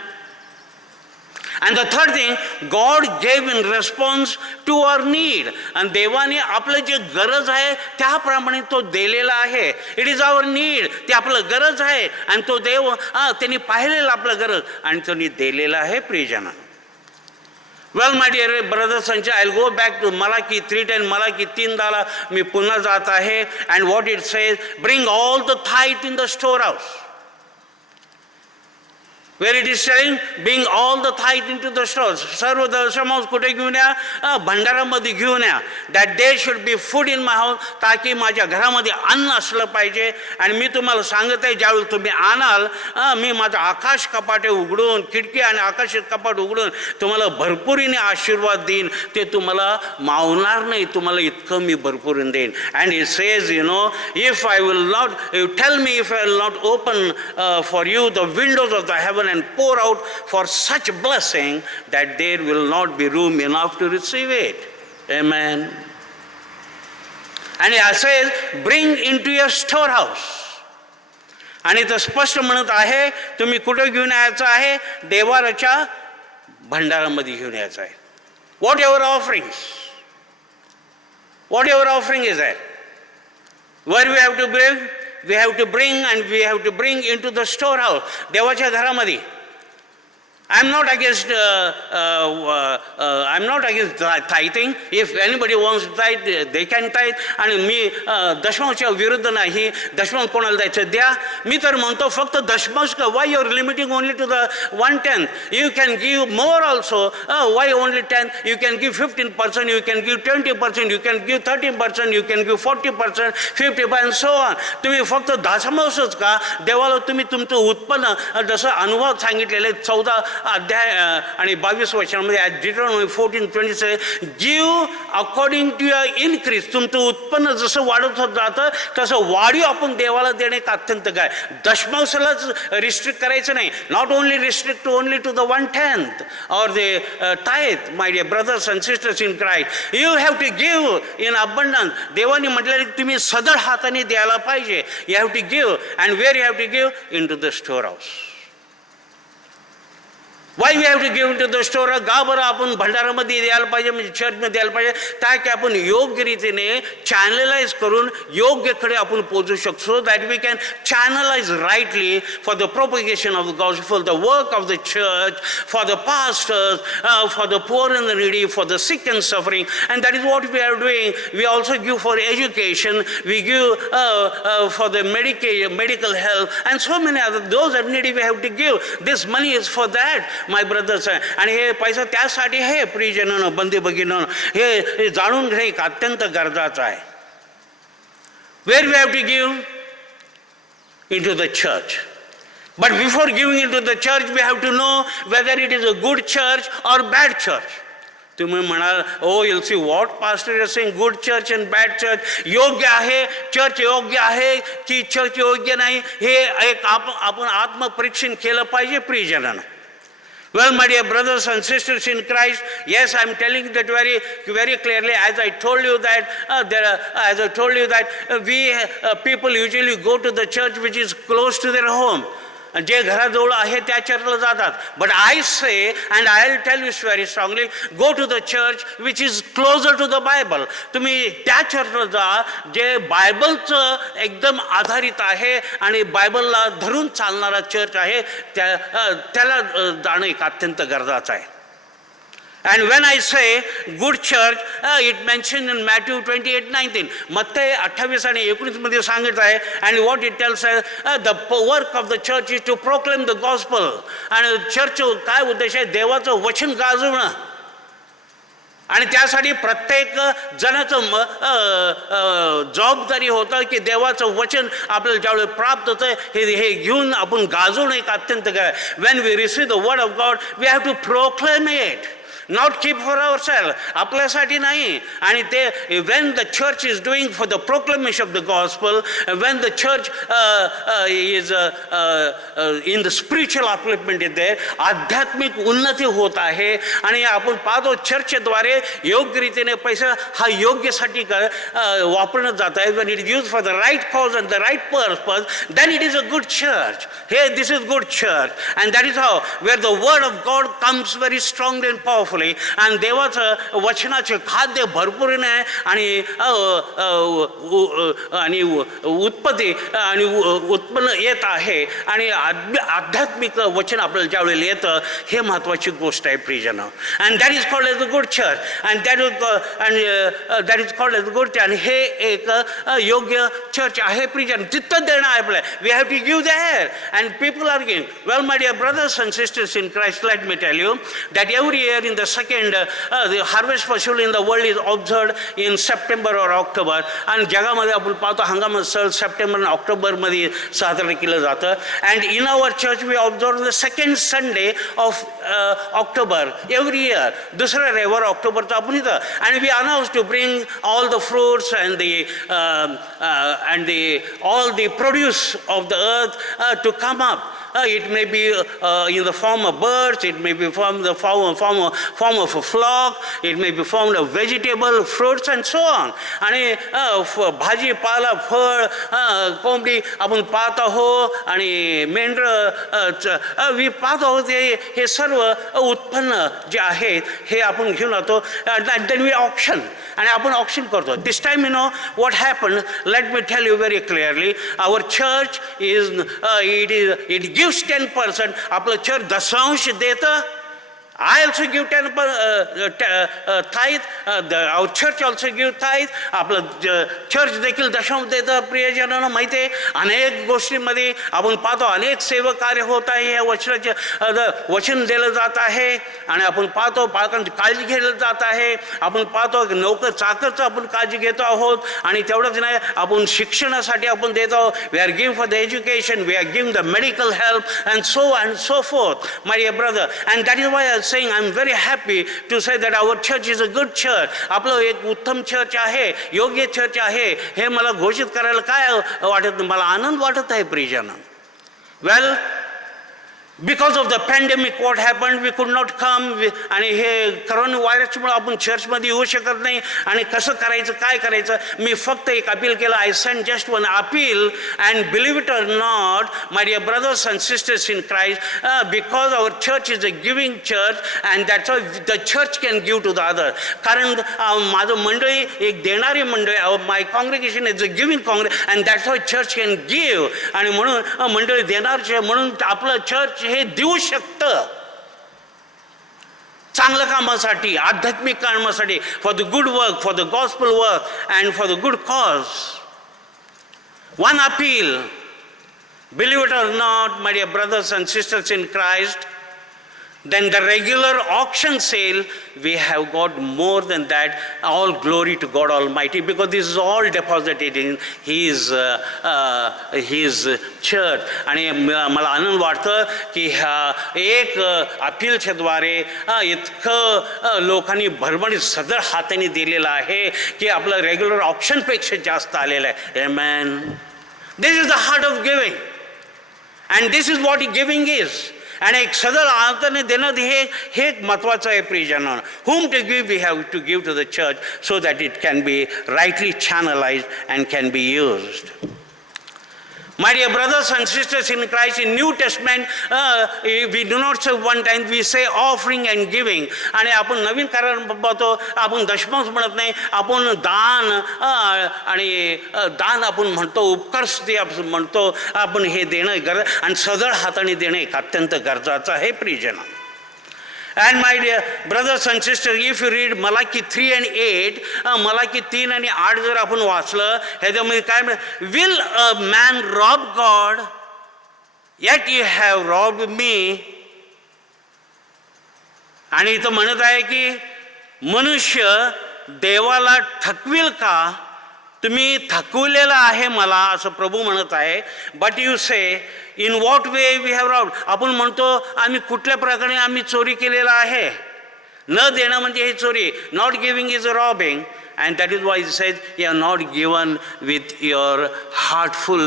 And the third thing, God gave in response to our need. आणि देवाने आपलं जे गरज आहे त्याप्रमाणे तो दिलेला आहे. It is our need. ते आपलं गरज आहे आणि तो देव त्यांनी पाहिलेलं आपलं गरज आणि त्यांनी दिलेलं आहे. प्रियजन, well my dear brothers and I will go back to Malachi 3:10. Malachi 3:10 मी पुन्हा जात आहे. And what it says, bring all the tithe in the store house. Where it is saying, bring all the tithe into the store. सर्व दशमांश कुठे घेऊन या, भंडारामध्ये घेऊन या. That there should be food in my house, ताकी माझ्या घरामध्ये अन्न असलं पाहिजे. आणि मी तुम्हाला सांगत आहे, ज्यावेळी तुम्ही आणाल, मी माझं आकाश कपाटे उघडून, खिडकी आणि आकाश कपाट उघडून तुम्हाला भरपुरीने आशीर्वाद देईन. ते तुम्हाला मावणार नाही, तुम्हाला इतकं मी भरपुरीने देईन. And it says, you know, if I will not, you tell me if I will not open for you the Windows of the haven and pour out for such blessing that there will not be room enough to receive it. Amen. And it says, bring into your storehouse. आणि तो स्पष्ट म्हणत आहे, तुम्ही कुठे घेऊन यायचं आहे, देवाच्या भंडारामध्ये घेऊन यायचं आहे. What your offerings, what your offering is there, where we have to bring, we have to bring and we have to bring into the storehouse. देवाच्या घरामध्ये. I'm not against tithing. If anybody wants to tithe, they can tithe. आणि मी दशमांशच्या विरुद्ध नाही. दशमांश कोणाला द्यायचं द्या. मी तर म्हणतो फक्त दशमांश का, why you are limiting only to the 1/10? You can give more also. Why only 10? You can give 15%, you can give 20%, you can give 30%, you can give 40%, 50% and so on. तुम्ही फक्त दशमांशच का, देवाला तुम्ही तुमचं उत्पन्न, जसं अनुभव सांगितलेले 14 अध्याय आणि 22 वचनामध्ये, Deuteronomy 14:20, give according to your increase. तुमचं उत्पन्न जसं वाढत होत जातं तसं वाढीव आपण देवाला देणे का अत्यंत काय. दशमांशालाच रिस्ट्रिक्ट करायचं नाही. Not only restrict only to the 1/10 और the tithe. My dear brothers and sisters in Christ, you have to give in abundance. देवाने म्हटलेलं की तुम्ही सदळ हाताने द्यायला पाहिजे. You have to give. And where you have to give, into the store house. Why we have to give to the store? का बरं आपण भंडारामध्ये द्यायला पाहिजे, म्हणजे चर्चमध्ये द्यायला पाहिजे, ताकि आपण योग्य रीतीने चॅनलाइज करून योग्यकडे आपण पोहोचू शकतो. So that we can channelize rightly for the propagation of the gospel, the work of the church, for the pastors, for the poor and the needy, for the sick and suffering, and that is what we are doing. We also give for education, we give for the medical help, and so many other, those are needy we have to give. This money is for that, my brothers. आणि हे पैसा त्यासाठी हे प्रियजनानं, बंदी भगिनीनं, हे जाणून घेणे एक अत्यंत गरजेचं आहे. Where we have to give? Into the church. But before giving into the church, we have to know whether it is a good church or bad church. तुम्ही म्हणाल, oh, you'll see what pastor is saying, good church and bad church. योग्य आहे, church योग्य आहे की church योग्य नाही, हे एक आपण आत्मपरीक्षण केलं पाहिजे प्रियजनांना. Well, my dear brothers and sisters in Christ, yes, I am telling you that very, very clearly. As I told you that, we people usually go to the church which is close to their home. जे घराजवळ आहे त्या चर्चला जातात. But I say and I will tell you very strongly, go to the church which is closer to the Bible. तुम्ही त्या चर्चला जा जे बायबलचं एकदम आधारित आहे आणि बायबलला धरून चालणारा चर्च आहे, त्याला जाणं एक अत्यंत गरजेचं आहे. And when I say good church, it mentioned in Matthew 28:19. मत्तई 28 आणि 19 मध्ये सांगितलं आहे. And what it tells us, the work of the church is to proclaim the gospel. आणि चर्च काय उद्देश आहे? देवाचं वचन गाजवणं. आणि त्यासाठी प्रत्येक जणाचं जबाबदारी होतं की देवाचं वचन आपल्याला ज्यावेळेस प्राप्त होतं हे घेऊन आपण गाजवणं एक अत्यंत काय. When we receive the word of God, we have to proclaim it. Not keep for ourselves, आपल्यासाठी नाही. आणि ते when the church is doing for the proclamation of the gospel, when the church is in the spiritual upliftment is there, आध्यात्मिक उन्नती होत आहे. आणि आपण पाहतो चर्चद्वारे योग्य रीतीने पैसा हा योग्यसाठी वापरण्यात जात आहे. when it is used for the right cause and the right purpose, then it is a good church. Here this is good church, and that is how where the word of God comes very strongly and powerfully. आणि देवाचं वचनाचे खाद्य भरपूर आहे आणि उत्पत्ती आणि उत्पन्न येत आहे. आणि आध्यात्मिक वचन आपल्याला ज्यावेळेला येतं, हे महत्त्वाची गोष्ट आहे प्रियजन. And that is called as a good church, and that is called as a good church. आणि हे एक योग्य चर्च आहे प्रियजन. तिथं देणं आहे आपल्याला. We have to give there and people are giving. Well my dear brothers and sisters in Christ, let me tell you that every year in the second the harvest festival in the world is observed in September or October. आणि जगामध्ये आपण पाहतो हंगाम सण September आणि ऑक्टोबरमध्ये साजरं केलं जातं. and in our church we observe the second Sunday of October every year. दुसऱ्या रविवार ऑक्टोबरचा आपण इथं. and we announce to bring all the fruits and all the produce of the earth to come up. It may be in the form of birds, it may be from the form of a flock, it may be form of vegetable, fruits and so on. आणि भाजी पाला फळ कोंबडी आपण पाहत आहोत आणि मेंढरं मी पाहत आहोत. हे सर्व उत्पन्न जे आहेत हे आपण घेऊन जातो. then we auction, आणि आपण ऑप्शन करतो. This time you know what happen, let me tell you very clearly. Our church it gives 10%. आपलं चर्च दशांश देतं. I also give 10% tithe. Our church also give tithe. आपलं चर्च देखील दशांश देतं. प्रियजनांना माहिती आहे, अनेक गोष्टींमध्ये आपण पाहतो अनेक सेवा कार्य होत आहे. या वचनाचे वचन दिलं जात आहे आणि आपण पाहतो पालकांची काळजी घेतली जात आहे. आपण पाहतो नोकर चाकरचं आपण काळजी घेतो आहोत. आणि तेवढंच नाही, आपण शिक्षणासाठी आपण देतो. We are giving for the education, we are giving the medical help and so forth, my dear brother. And that is why saying I'm very happy to say that our church is a good church. आपलं एक उत्तम church आहे, योग्य church आहे. हे मला घोषित करायला काय वाटत, मला आनंद वाटत आहे प्रियजन. वेल Because of the pandemic, what happened, we could not come. आणि हे करोना व्हायरसमुळे आपण चर्चमध्ये येऊ शकत नाही. आणि कसं करायचं, काय करायचं, मी फक्त एक अपील केलं. I send just one appeal, and believe it or not, my dear brothers and sisters in Christ, because our church is a giving church, and that's the church can give to the other. कारण माझं मंडळी एक देणारी मंडळी, my congregation is a giving congress, and that's why church can give. आणि म्हणून मंडळी देणारचे, म्हणून आपलं चर्च हे देऊ शकतं चांगल्या कामासाठी, आध्यात्मिक कामासाठी, for the good work, for the gospel work, and for the good cause. One appeal, believe it or not, my dear brothers and sisters in Christ, than the regular auction sale, we have got more than that. All glory to God Almighty, because this is all deposited in His church. आणि मला आनंद वाटतं की एक अपीलच्या द्वारे इतकं लोकांनी भरभरून सदर हाताने दिलेलं आहे की आपलं रेग्युलर ऑप्शनपेक्षा जास्त आलेलं आहे. Amen. This is the heart of giving, and this is what giving is. आणि एक सदर आनंदाने देणं हे एक महत्त्वाचं आहे प्रियजन. whom to give, we have to give to the church so that it can be rightly channelized and can be used. My dear brothers and sisters in Christ, in New Testament, we do not say one time, we say offering and giving. आणि आपण नवीन कारण बघतो, आपण दशमांश म्हणत नाही, आपण दान आणि दान आपण म्हणतो, उपकार स्तुती आपण म्हणतो. आपण हे देणं गरज आणि सदळ हाताने देणं एक अत्यंत गरजेचं आहे प्रियजन. And my dear brothers and sisters, if you read Malachi 3 and 8, Malachi 3 आणि 8 जर आपण वाचलं, ह्याच्यामध्ये काय, will a man rob God, yet you have robbed me. आणि इथं म्हणत आहे की मनुष्य देवाला ठकविल का, तुम्ही थकवलेलं आहे मला, असं प्रभू म्हणत आहे. But you say in what way we have robbed. आपण म्हणतो आम्ही कुठल्या प्रकारे आम्ही चोरी केलेला आहे. न देणं म्हणजे हे चोरी. Not giving is robbing. And that is why he says, you have not given with your heartful,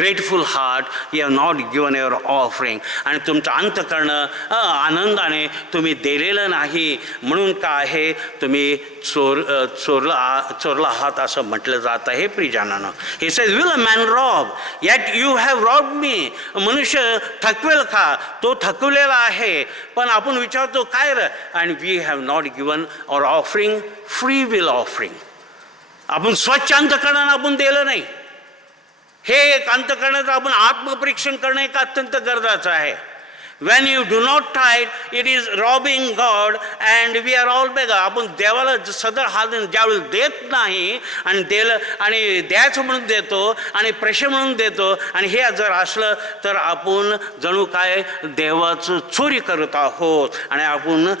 grateful heart, you have not given your offering. आणि तुमचं अंतःकरण आनंदाने तुम्ही दिलेलं नाही, म्हणून काय आहे, तुम्ही चोरला आहात असं म्हटलं जात आहे प्रियजनानं. He says, will a man rob, yet you have robbed me. मनुष्य थकवेल का, तो थकवलेला आहे, पण आपण विचारतो काय रे, and we have not given our offering, free will offering. आपण स्वच्छ अंतःकरणानं आपण दिलं नाही. हे एक अंतःकरणाचं आपण आत्मपरीक्षण करणं एक अत्यंत गरजेचं आहे. When you do not tithe, it is robbing God, and we are all beggar. आपण देवाला सदर हात ज्यावेळी देत नाही आणि द्यायचं म्हणून देतो आणि पैसे म्हणून देतो, आणि हे जर असलं तर आपण जणू काय देवाचं चोरी करत आहोत आणि आपण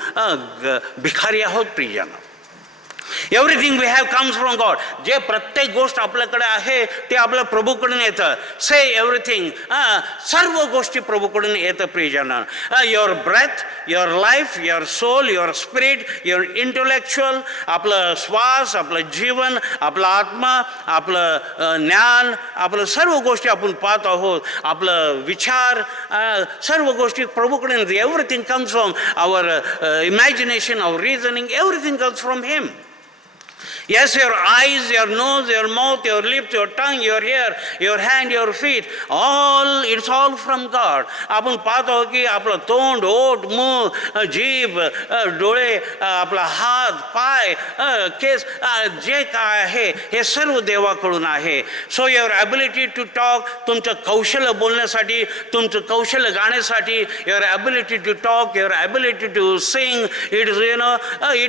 भिकारी आहोत प्रियजन. Everything we have comes from God. जे प्रत्येक गोष्ट आपल्याकडे आहे ते आपल्या प्रभूकडून येतं. से एव्हरीथिंग, सर्व गोष्टी प्रभूकडून येतं प्रियजन. Your breath, your life, your soul, your spirit, your intellectual, आपलं श्वास, आपलं जीवन, आपला आत्मा, आपलं ज्ञान, आपलं सर्व गोष्टी आपण पाहत आहोत. आपलं विचार, सर्व गोष्टी प्रभूकडून येतं. Everything comes from our imagination, our reasoning, everything comes from him. Yes, your eyes, your nose, your mouth, your lips, your tongue, your hair, your hand, your feet, it's all from God. आपण पाहतो की आपलं तोंड, ओठ, मुख, जीभ, डोळे, आपला हात, पाय, केस, जे काय आहे हे सर्व देवाकडून आहे. So your ability to talk, तुमचं कौशल्य बोलण्यासाठी, तुमचं कौशल्य गाण्यासाठी, your ability to talk, your ability to sing, it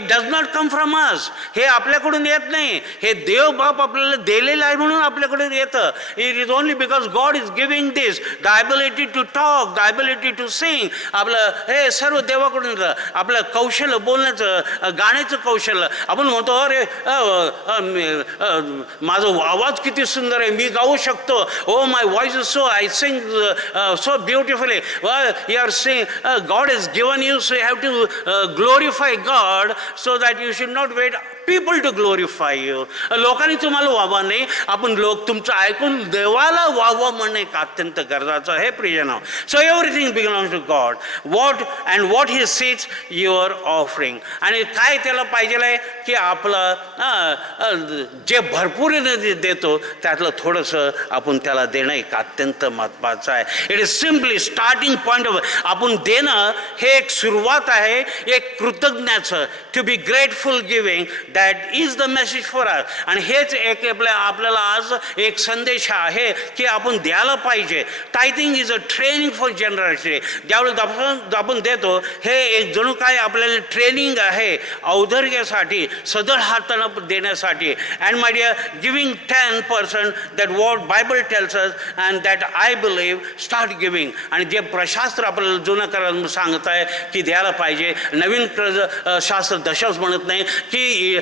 does not come from us. हे आपल्याकडून येत नाही, हे देव बाप आपल्याला दिलेलं आहे म्हणून आपल्याकडे येतं. It is only because God is giving this, the ability to talk, the ability to sing. आपलं हे सर्व देवाकडून येतं. आपलं कौशल्य बोलण्याचं, गाण्याचं कौशल्य. आपण म्हणतो अरे माझा आवाज किती सुंदर आहे, मी गाऊ शकतो. Oh my voice is so, I sing so beautifully. You are sing, God is given you, so you have to glorify God, so that you should not wait people to glorify you. लोकांनी तुम्हाला वाहवा नाही, आपण लोक तुमचं ऐकून देवाला वाहवा म्हणणे एक अत्यंत गरजेचं आहे प्रियजनो. So everything belongs to God. what he seeks you are offering. आणि काय त्याला पाहिजे आहे की आपलं जे भरपूर देतो त्यातलं थोडंसं आपण त्याला देणं एक अत्यंत महत्त्वाचं आहे. It is simply starting point of आपण देणं हे एक सुरुवात आहे, एक कृतज्ञाचं. To be grateful giving that is the message for us. आणि हेच एक आपल्याला आज एक संदेश आहे की आपण द्यायला पाहिजे. Tithing is a training for generation. ज्यावेळेस आपण देतो हे एक जणू काय आपल्याला ट्रेनिंग आहे औदार्यासाठी, सदळ हातानं देण्यासाठी. And my dear, giving 10% that what Bible tells us and that I believe, start giving. आणि जे प्रशास्त्र आपल्याला जुनं करायला सांगत आहे की द्यायला पाहिजे. नवीन शास्त्र दशाच म्हणत नाही की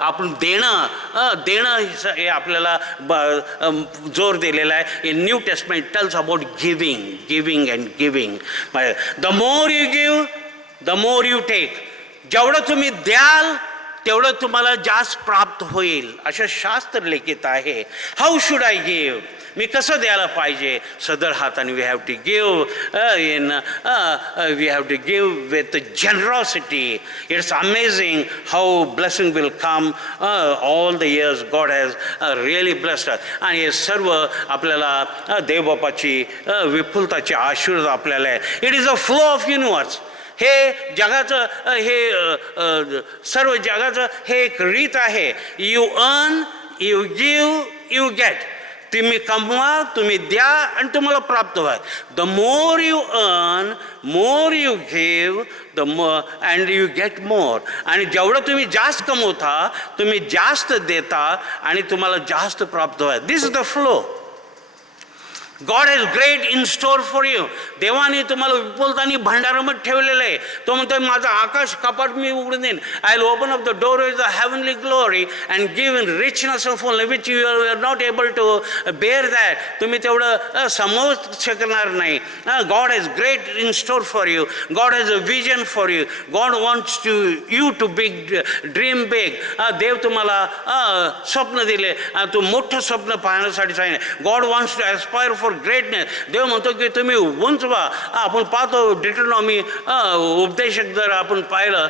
आपण देणं हे आपल्याला जोर दिलेला आहे. In New Testament tells about giving and giving. The more you give the more you take. जेवढं तुम्ही द्याल तेवढं तुम्हाला जास्त प्राप्त होईल असं शास्त्र लिखित आहे. How should I give? मी कसं द्यायला पाहिजे? सदर हाताने we have to give we have to give with generosity. It's amazing how blessing will come all the years. God has really blessed us. आणि हे सर्व आपल्याला देवबापाची विपुलताची आशीर्वाद आपल्याला आहे. It is a flow of universe. हे जगाचं सर्व जगाचं हे एक रीत आहे. You earn, you give, you get. तुम्ही कमवा, तुम्ही द्या आणि तुम्हाला प्राप्त व्हा. The more you earn, more you give, the and you get more. आणि जेवढं तुम्ही जास्त कमवता तुम्ही जास्त देता आणि तुम्हाला जास्त प्राप्त व्हा. This is the flow. God has great in store for you. देवाने तुम्हाला विपुलतानी भंडारामध्ये ठेवलेलं आहे. तो म्हणतो माझं आकाश कपाट मी उघडून देईन. I will open up the door with the heavenly glory and give in richness of full which you are not able to bear that. तुम्ही तेवढं समजू शकणार नाही. God has great in store for you. God has a vision for you. God wants you to big dream big. देव तुम्हाला स्वप्न दिले, तू मोठं स्वप्न पाहण्यासाठी सांगितलं. God wants to aspire for greatness. देव म्हणतो की तुम्ही उंच व्हा. आपण पाहतो डिट्रोनॉमी उपदेशक जर आपण पाहिलं,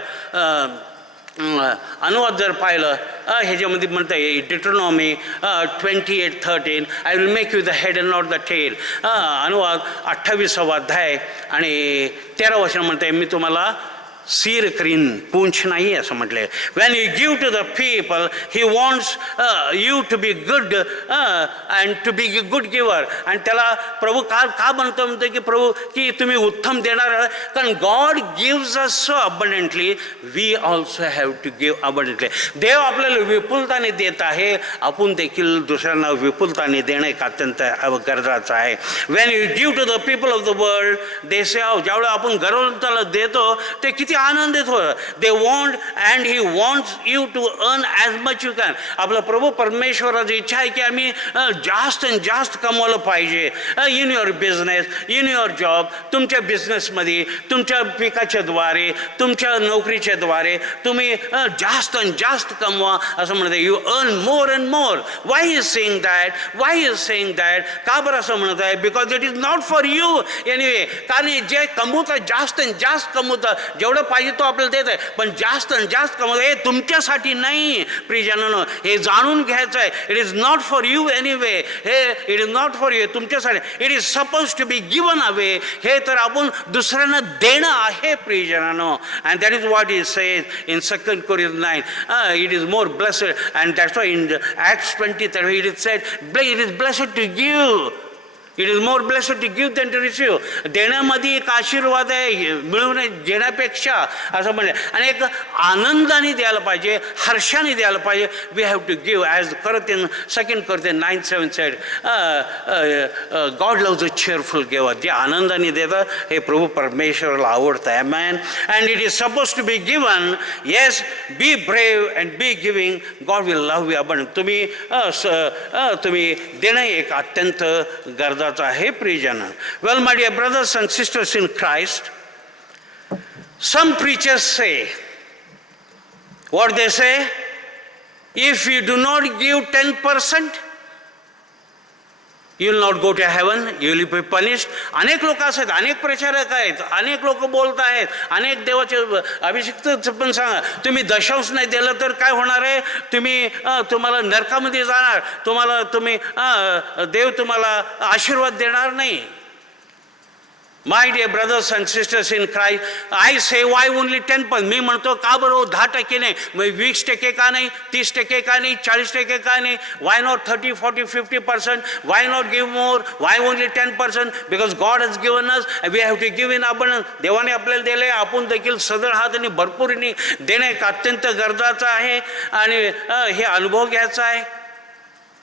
अनुवाद जर पाहिलं, ह्याच्यामध्ये म्हणतं आहे Deuteronomy 28:13 I will make you the head and not the tail. अनुवाद 28वा अध्याय आणि 13 वचन म्हणतं आहे मी तुम्हाला सिर करीन, पूंछ नाही असं म्हटलंय. When you give to the people he wants you to be good and to be good giver. आणि त्याला प्रभू का म्हणतो की प्रभू की तुम्ही उत्तम देणार. कारण God gives us so abundantly, we also have to give abundantly. देव आपल्याला विपुलताने देत आहे, आपण देखील दुसऱ्यांना विपुलताने देणं एक अत्यंत गरजेचं आहे. When you give to the people of the world they say ज्यावेळेला आपण गरजवंताला देतो ते किती आनंदित होतं. They want and he wants you to earn as much you can. आपला प्रभू परमेश्वराची इच्छा आहे की आम्ही जास्त आणि जास्त कमवलं पाहिजे. In your business, in your job, तुमच्या बिझनेसमध्ये, तुमच्या पिकाच्या द्वारे, तुमच्या नोकरीच्या द्वारे तुम्ही जास्त आणि जास्त कमवा असं म्हणते. You earn more and more. Y is saying that? Y is saying that? का बरं असं म्हणत आहे? Because it is not for you anyway. कारण जे कमवतात जास्त आणि जास्त कमवतात, जेवढं पाहिजे तो आपल्याला देत आहे, पण जास्त आणि जास्त कमवत हे तुमच्यासाठी नाही प्रियजनांनो. हे जाणून घ्यायचं आहे. It is not for you anyway. हे it is not for you, तुमच्यासाठी. It is suppose to be given away. हे तर आपण दुसऱ्यांना देणं आहे प्रियजनांनो. And that is what is says in 2 Corinthians 9. It is more blessed and that's why in Acts 20 it is said it is blessed to give. It is more blessed to give than to receive. देण्यामध्ये एक आशीर्वाद आहे मिळवून घेण्यापेक्षा असं म्हणलं. आणि एक आनंदाने द्यायला पाहिजे, हर्षाने द्यायला पाहिजे. We have to give as 2 Corinthians 9:7 said God loves a cheerful giver. जे आनंदाने देतं हे प्रभू परमेश्वराला आवडतं. Amen. And it is suppose to be given. Yes, be brave and be giving. God will love you abundant. तुम्ही देणं एक अत्यंत गरजा आहे प्रियजन. Well, my dear brothers and sisters in Christ, some preachers say What they say? If you do not give 10%, you will not go to heaven, you will be punished. अनेक लोक आहेत, अनेक प्रचारक आहेत, अनेक लोक बोलत आहेत, अनेक देवाचे अभिषिक्त पण सांगा, तुम्ही दशांश नाही दिलं तर काय होणार आहे? तुम्हाला नरकामध्ये जाणार, देव तुम्हाला आशीर्वाद देणार नाही. My dear brothers and sisters in Christ, I say why only 10%? मी म्हणतो का बरं 10% नाही, मग 20% का नाही, 30% का नाही, 40% का नाही? Why not 30, 40, 50%? Why not give more? Why only 10%? Because God has given us, we have to give in abundance. देवाने आपल्याला दिले, आपण देखील सदर हाताने भरपूरने देणे अत्यंत गरजेचं आहे आणि हे अनुभव घ्यायचा आहे.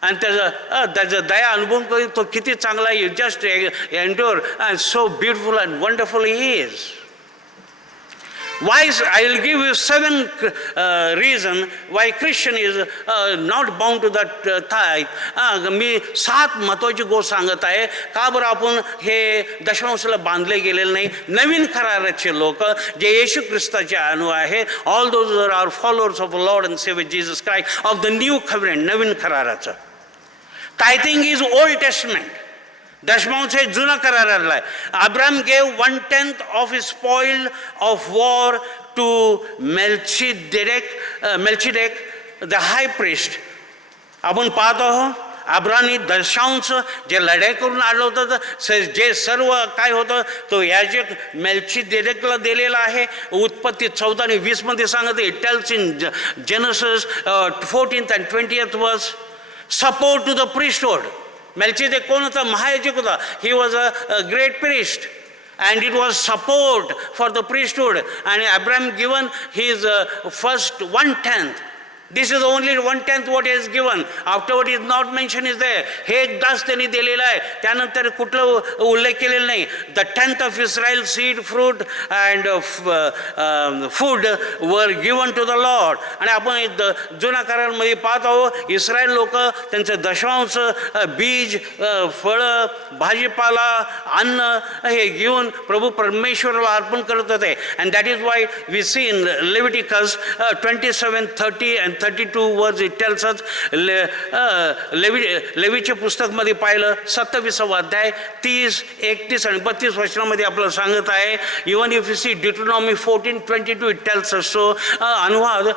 आणि त्याचा दया अनुभव करून तो किती चांगला आहे. You just endure and so beautiful and wonderful he is. Why? I will give you 7 reasons why Christian is not bound to that tithe. मी 7 महत्त्वाची गोष्ट सांगत आहे का बरं आपण हे दशांशाला बांधले गेलेले नाही. नवीन कराराचे लोक जे येशू ख्रिस्ताचे अनु आहे, all those are followers of Lord and saviour Jesus Christ of the new covenant, नवीन कराराचं. Tithing is old testament. दशमांश हे जुना कराराला आहे. Abraham gave 1/10 of his spoil of war to Melchizedek the high priest. आपण पाहतो अब्राहमने दशांश जे लढाई करून आलं होतं, जे सर्व काय होतं तो याजक मेल्चीदेकला दिलेला आहे. उत्पत्ती 14 आणि 20 मध्ये सांगत. It tells in genesis 14th and 20th verse. Support to the priesthood. मेल्चीदेक कोण होता? महायाजक होता. He was a great priest and it was support for the priesthood. And Abraham given his first 1/10. This is only 1/10 what is given. Afterward is not mentioned is there. हे एकदाच त्यांनी दिलेलं आहे, त्यानंतर कुठलं उल्लेख केलेला नाही. The 10th of Israel seed, fruit and food were given to the Lord. आणि आपण जुना करारामध्ये पाहतो इस्रायल लोक त्यांचं दशांश, बीज, फळं, भाजीपाला, अन्न हे घेऊन प्रभू परमेश्वराला अर्पण करत होते. And that is why we see in Leviticus 27, 30 and 32 वर्स इट टेल्स अस. लेवीच्या पुस्तकमध्ये पाहिलं 27वा अध्याय 30, 31 आणि 32 वचनामध्ये आपल्याला सांगत आहे. Even if you see Deuteronomy 14:22 it tells us. So अनुवाद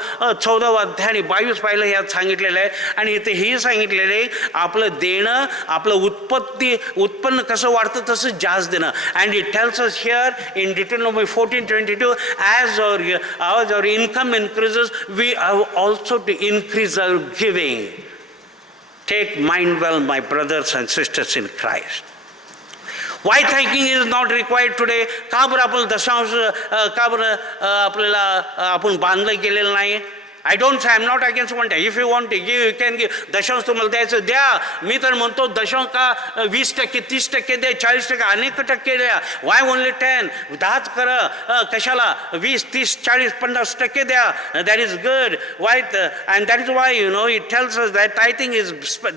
14वा अध्याय आणि 22 पाहिलं यात सांगितलेलं आहे. आणि इथे हे सांगितलेलं आहे आपलं देणं, आपलं उत्पन्न कसं वाढतं तसं जास्त देणं. And it tells us here in Deuteronomy 14:22 as our income increases, we have also to increase our giving. Take mind well, my brothers and sisters in Christ. Why thanking is not required today? का बरं आपण दशांश का बरं आपल्याला आपण बांधलं गेलेलं नाही? I don't say, I'm not against 1/10. If you want to give, you can give. दशांश तुम्हाला द्यायचं द्या. मी तर म्हणतो दशांश का 20%, 30% द्या, 40%, अनेक टक्के द्या. Why only 10? 10च करा. कशाला 20, 30, 40, 50% द्या. That is good. Why? And that is why, you know, it tells us that tithing is,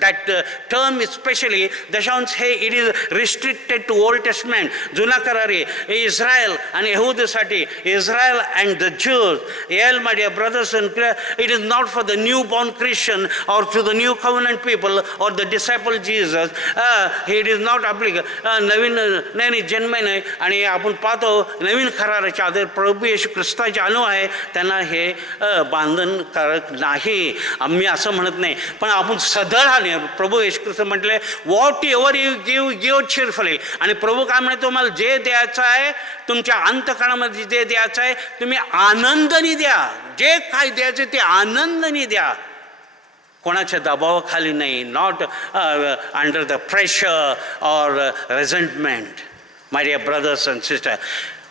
that term especially, दशांश हे it is restricted to Old Testament. जुना करार इस्रायल आणि यहूदीसाठी, Israel and the Jews. My dear brothers and it is not for the newborn Christian or to the new covenant people or the disciple Jesus. It is not applicable. नवीन जन्म नाही. आणि आपण पाहतो नवीन कराराच्या आधारे प्रभू येशू ख्रिस्ताचे अनु आहे त्यांना हे बंधनकारक नाही. आम्ही असं म्हणत नाही, पण आपण सदळाने प्रभू येशू ख्रिस्त म्हटले what ever you give cheerfully. आणि प्रभू काय म्हणते तुम्हाला जे द्यायचं आहे तुमच्या अंतःकरणामध्ये जे द्यायचं आहे तुम्ही आनंदाने द्या. जे काय द्यायचं ते आनंदाने द्या, कोणाच्या दबावाखाली नाही. Not under the pressure or resentment. My dear brothers and sister,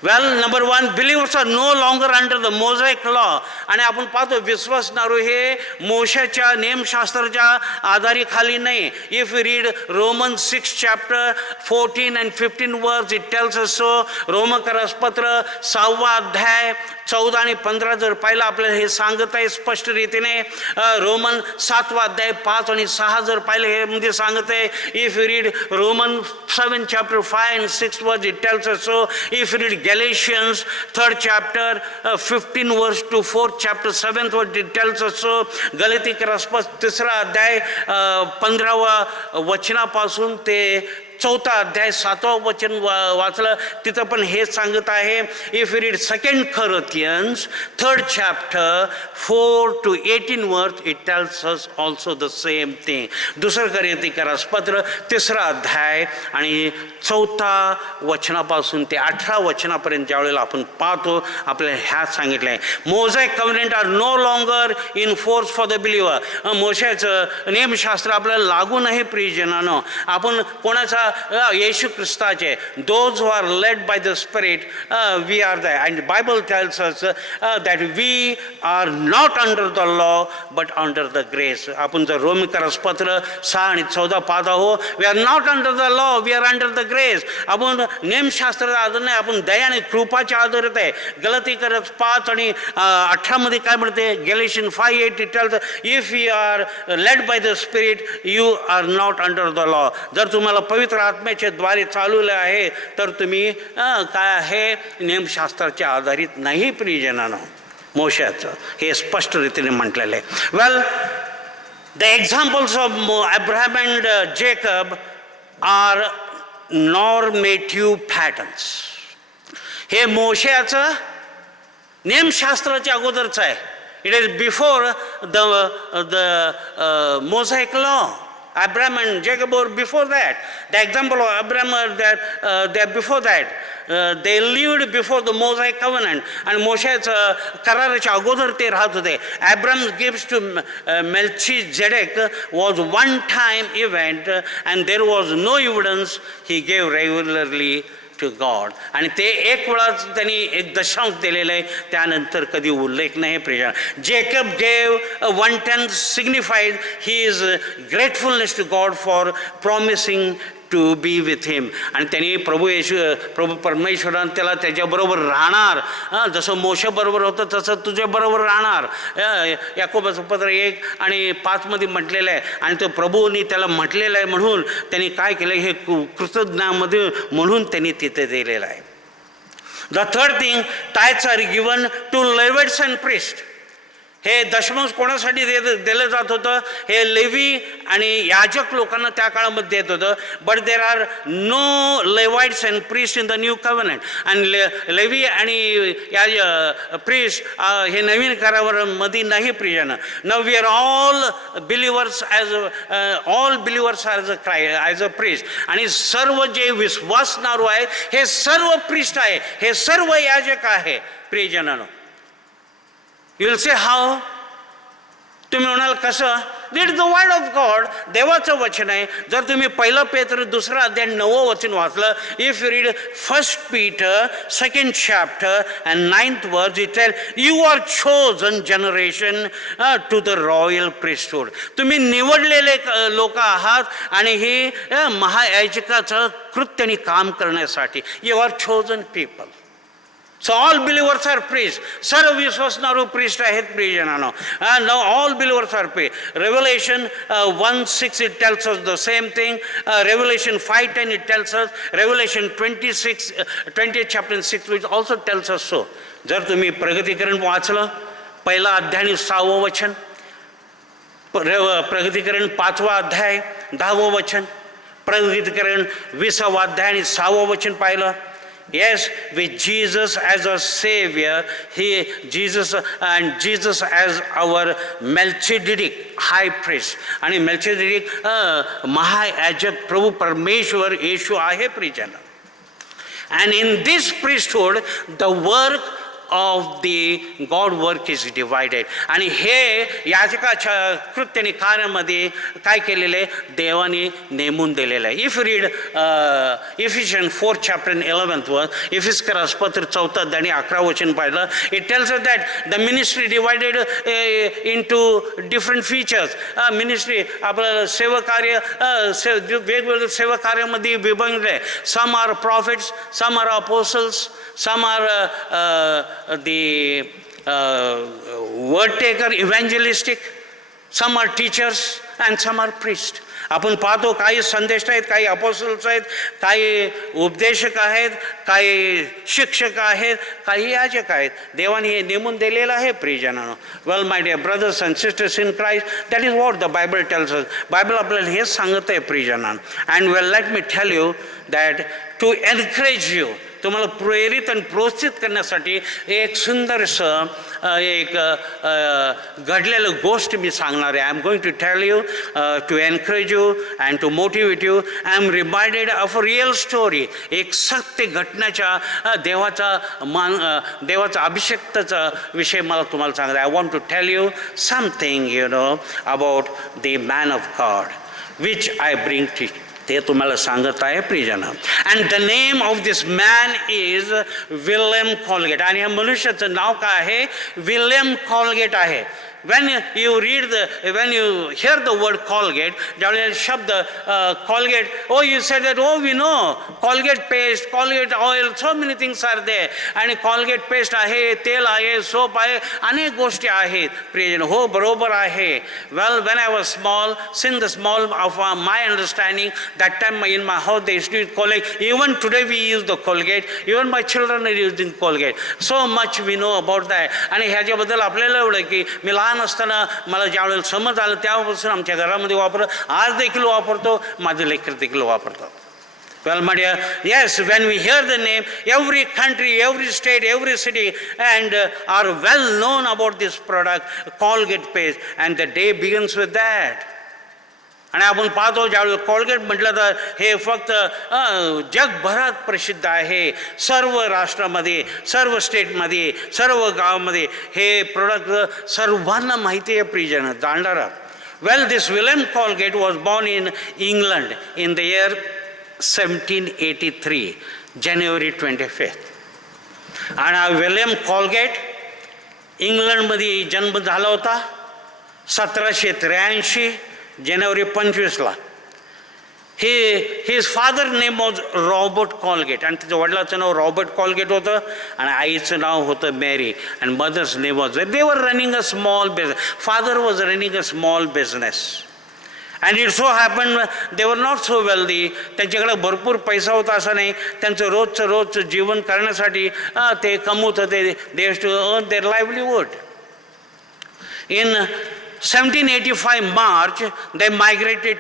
well, number 1, believers are no longer under the Mosaic law. आणि आपण पाहतो विश्वासणारू हे मोशाच्या नियमशास्त्राच्या आधारीखाली नाही. If you read Romans 6 chapter 14 and 15 verse it tells us so. रोमकरसपत्र 6वा अध्याय 14 आणि 15 जर पाहिलं आपल्याला हे सांगत आहे स्पष्ट रीतीने. रोमन 7वा अध्याय 5 आणि 6 जर पाहिलं हे मध्ये सांगत आहे. If you read Romans 7 chapter 5 and 6 वर्स it tells us so. If you read Galatians 3rd chapter 15 verse to 4th chapter 7th verse it tells us so. गलातिकर 3 अध्याय 15 वचनापासून ते 4 अध्याय 7 वचन वाचलं तिथं पण हे सांगत आहे. If you read 2 Corinthians 3rd chapter 4 to 18 verse it tells us also the same thing. 2 कोरिन्थियस पत्र 3 अध्याय आणि 4 वचनापासून ते 18 वचनापर्यंत ज्यावेळेला आपण पाहतो आपल्याला ह्या सांगितलं आहे. Mosaic covenant are no longer in force for the believer. मोशेचं नियमशास्त्र आपल्याला लागू नाही प्रियजनानं. आपण कोणाचा येशू ख्रिस्ताचे those who are led by the spirit we are that and Bible tells us that we are not under the law but under the grace. आपण जर रोमिकरस पत्र 6 आणि 14 पाहत आहोत we are not under the law we are under the grace. आपण नियमशास्त्राचा आधार नाही आपण दया आणि कृपाच्या आधारित आहे. गलातिकर 5 आणि 18 मध्ये काय म्हणते Galatians 5:8 it tells if you are led by the spirit you are not under the law. जर तुम्हाला पवित्र आत्म्याच्या द्वारे चालवले आहे तर तुम्ही काय आहे नियमशास्त्राच्या आधारित नाही प्रियजनानं. मोशेचं हे स्पष्ट रीतीने म्हटलेलं आहे. Well the examples of Abraham and Jacob are normative patterns. हे मोशेचं नियमशास्त्राच्या अगोदरचं आहे. It is before the Mosaic law. Abraham and Jacob were before that. The example of Abraham they are before that. They lived before the Mosaic covenant. आणि मोशेचं कराराच्या अगोदर ते राहत होते. Abraham's gifts to Melchizedek was one time event and there was no evidence he gave regularly to God. आणि ते एक वेळाच त्यांनी एक दशांश दिलेलं आहे त्यानंतर कधी उल्लेख नाही प्रिय. Jacob gave 1/10 signified his gratefulness to God for promising to be with him. आणि त्यांनी प्रभू परमेश्वरानं त्याला त्याच्याबरोबर राहणार जसं मोशेबरोबर होतं तसं तुझ्याबरोबर राहणार याकोबाचं पत्र 1 आणि 5 मध्ये म्हटलेलं आहे. आणि तो प्रभूंनी त्याला म्हटलेलं आहे म्हणून त्यांनी काय केलं हे कृतज्ञामध्ये म्हणून त्यांनी तिथे दिलेलं आहे. The third thing tithes are given to Levites and priest. हे दशमांश कोणासाठी दिलं जात होतं हे लेवी आणि याजक लोकांना त्या काळामध्ये देत होतं. But there are no Levites and priest in the new covenant. आणि लेवी आणि प्रिस्ट हे नवीन करारामध्ये नाही प्रियानं. Now we are all believers as a priest. आणि सर्व जे विश्वासणारू आहेत हे सर्व प्रिस्ट आहे हे सर्व याजक आहे प्रियजनानं. You will say how? तुम्ही म्हणाल कसं? It is the word of God. देवाचं वचन आहे. जर तुम्ही 1 पेत्र 2 अध्याय 9 वचन वाचलं if you read 1 Peter 2nd chapter and 9th verse it tells you are chosen generation to the royal priesthood. तुम्ही निवडलेले लोक आहात आणि हे महायाजकाचं कृत्याने काम करण्यासाठी. You are chosen people. So all believers are priests. सर्व विश्वासणारू priest आहेत प्रियजनांनो. Now all believers are priests. Revelation 1:6 it tells us the same thing. Revelation 5:10 it tells us. Revelation 20th chapter 6 which also tells us so. जर तुम्ही प्रगतीकरण वाचलं 1 अध्याय आणि 6वं वचन, प्रगतीकरण 5वा अध्याय 10वं वचन, प्रगतीकरण 20वा अध्याय आणि 6वं वचन पाहिलं. Yes, with Jesus as our Savior, Jesus as our Melchizedek high priest. आणि Melchizedek महायाजक प्रभू परमेश्वर येशू आहे प्रियजन. And in this priesthood, the work of the God work is divided. आणि हे याजकाच्या कृत्याने कार्यामध्ये काय केलेलं आहे देवाने नेमून दिलेलं आहे. If read Ephesians 4th chapter and 11th verse, इफिस्करास पत्र 4th अध्याय आणि 11 वचन पाहिलं. It tells us that the ministry divided into different features. Ministry आपलं सेवकार्य वेगवेगळ्या सेवकार्यामध्ये विभागले आहे. Some are prophets, some are apostles, some are the word taker, evangelistic, some are teachers and some are priests. आपण पाहतो काही संदेश आहेत, काही अपोस्टल्स आहेत, काही उपदेशक आहेत, काही शिक्षक आहेत, काही याजक आहेत. देवाने हे नेमून दिलेलं आहे प्रियजनांनो. Well my dear brothers and sisters in Christ, that is what the Bible tells us. Bible आपल्याला हेच सांगत आहे प्रियजनांनो. And well let me tell you that to encourage you, तुम्हाला प्रेरित आणि प्रोत्साहित करण्यासाठी एक सुंदरसं एक घडलेलं गोष्ट मी सांगणार आहे. I am going to tell you to encourage you and to motivate you. I am reminded of a real story. एक सत्य घटनेच्या देवाचा अभिषेकतेचा विषय मला तुम्हाला सांगायचा. I want to tell you something about the man of God which I bring to. ते तुम्हाला सांगत आहे प्रियजन. And the name of this man is William Colgate. आणि या मनुष्याचं नाव काय आहे? विल्यम कॉलगेट आहे. when you hear the word Colgate, ज्यावेळेला शब्द Colgate, oh you said that, oh we know Colgate paste, Colgate oil, so many things are there. आणि Colgate paste आहे, तेल आहे, सोप आहे, अनेक गोष्टी आहेत प्रियजन. हो बरोबर आहे. Well, when I was small, since the small of my understanding, that time in my house they used to use Colgate. Even today we use the Colgate. Even my children are using Colgate. So much we know about that. आणि ह्याच्याबद्दल आपल्याला एवढं की मी लहान असताना मला ज्यावेळेला समज आलं त्यापासून आमच्या घरामध्ये आज देखील वापरतो, माझे लेकर देखील वापरतात. Well, my dear, yes, when we hear the name, every country, every state, every city, and are well known about this product, Colgate paste, and the day begins with that. आणि आपण पाहतो ज्यावेळेस कोलगेट म्हटलं तर हे फक्त जगभरात प्रसिद्ध आहे. सर्व राष्ट्रामध्ये, सर्व स्टेटमध्ये, सर्व गावामध्ये हे प्रोडक्ट सर्वांना माहिती आहे प्रियजन, जाणणारा. Well, this William Colgate was born in England in the year 1783, जानेवारी 25. आणि विल्यम कोलगेट इंग्लंडमध्ये जन्म झाला होता 1783 जानेवारी 25ला. His father name was Robert Colgate, आणि त्याच्या वडिलाचं नाव रॉबर्ट कॉलगेट होतं आणि आईचं नाव होतं Mary, and mother's name was. They were running a small business. Father was running a small business and it so happen they were not so wealthy. त्यांच्याकडे भरपूर पैसा होता असं नाही. त्यांचं रोजचं जीवन करण्यासाठी ते कमवत होते. They has to earn their livelihood. In 1785 March, they migrated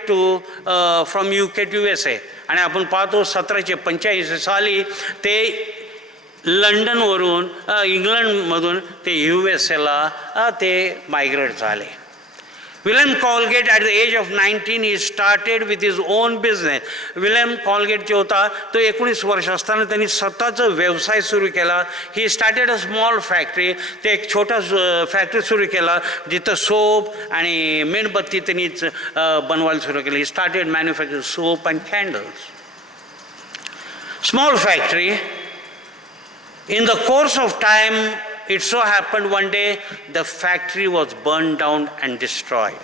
from UK to USA. आणि आपण पाहतो 1785 साली ते लंडनवरून इंग्लंडमधून ते USA ते मायग्रेट झाले. William Colgate at the age of 19 he started with his own business. William Colgate जो होता तो 19 वर्ष असताना त्यांनी स्वतःचा व्यवसाय सुरू केला. He started a small factory. ते एक छोटा फॅक्टरी सुरू केला जिथं सोप आणि मेणबत्ती त्यांनी बनवायला सुरू केली. He started manufacturing soap and candles. Small factory. In the course of time, it so happened one day the factory was burned down and destroyed.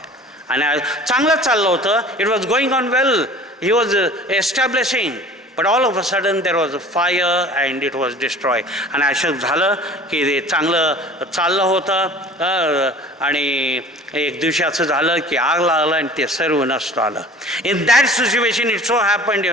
आणि चांगलं चाललं होतं. It was going on well. He was establishing. But all of a sudden there was a fire and it was destroyed. आणि असं झालं की ते चांगलं चाललं होतं आणि एक दिवशी असं झालं की आग लागलं आणि ते सर्व नष्ट आलं. In that situation it so happened,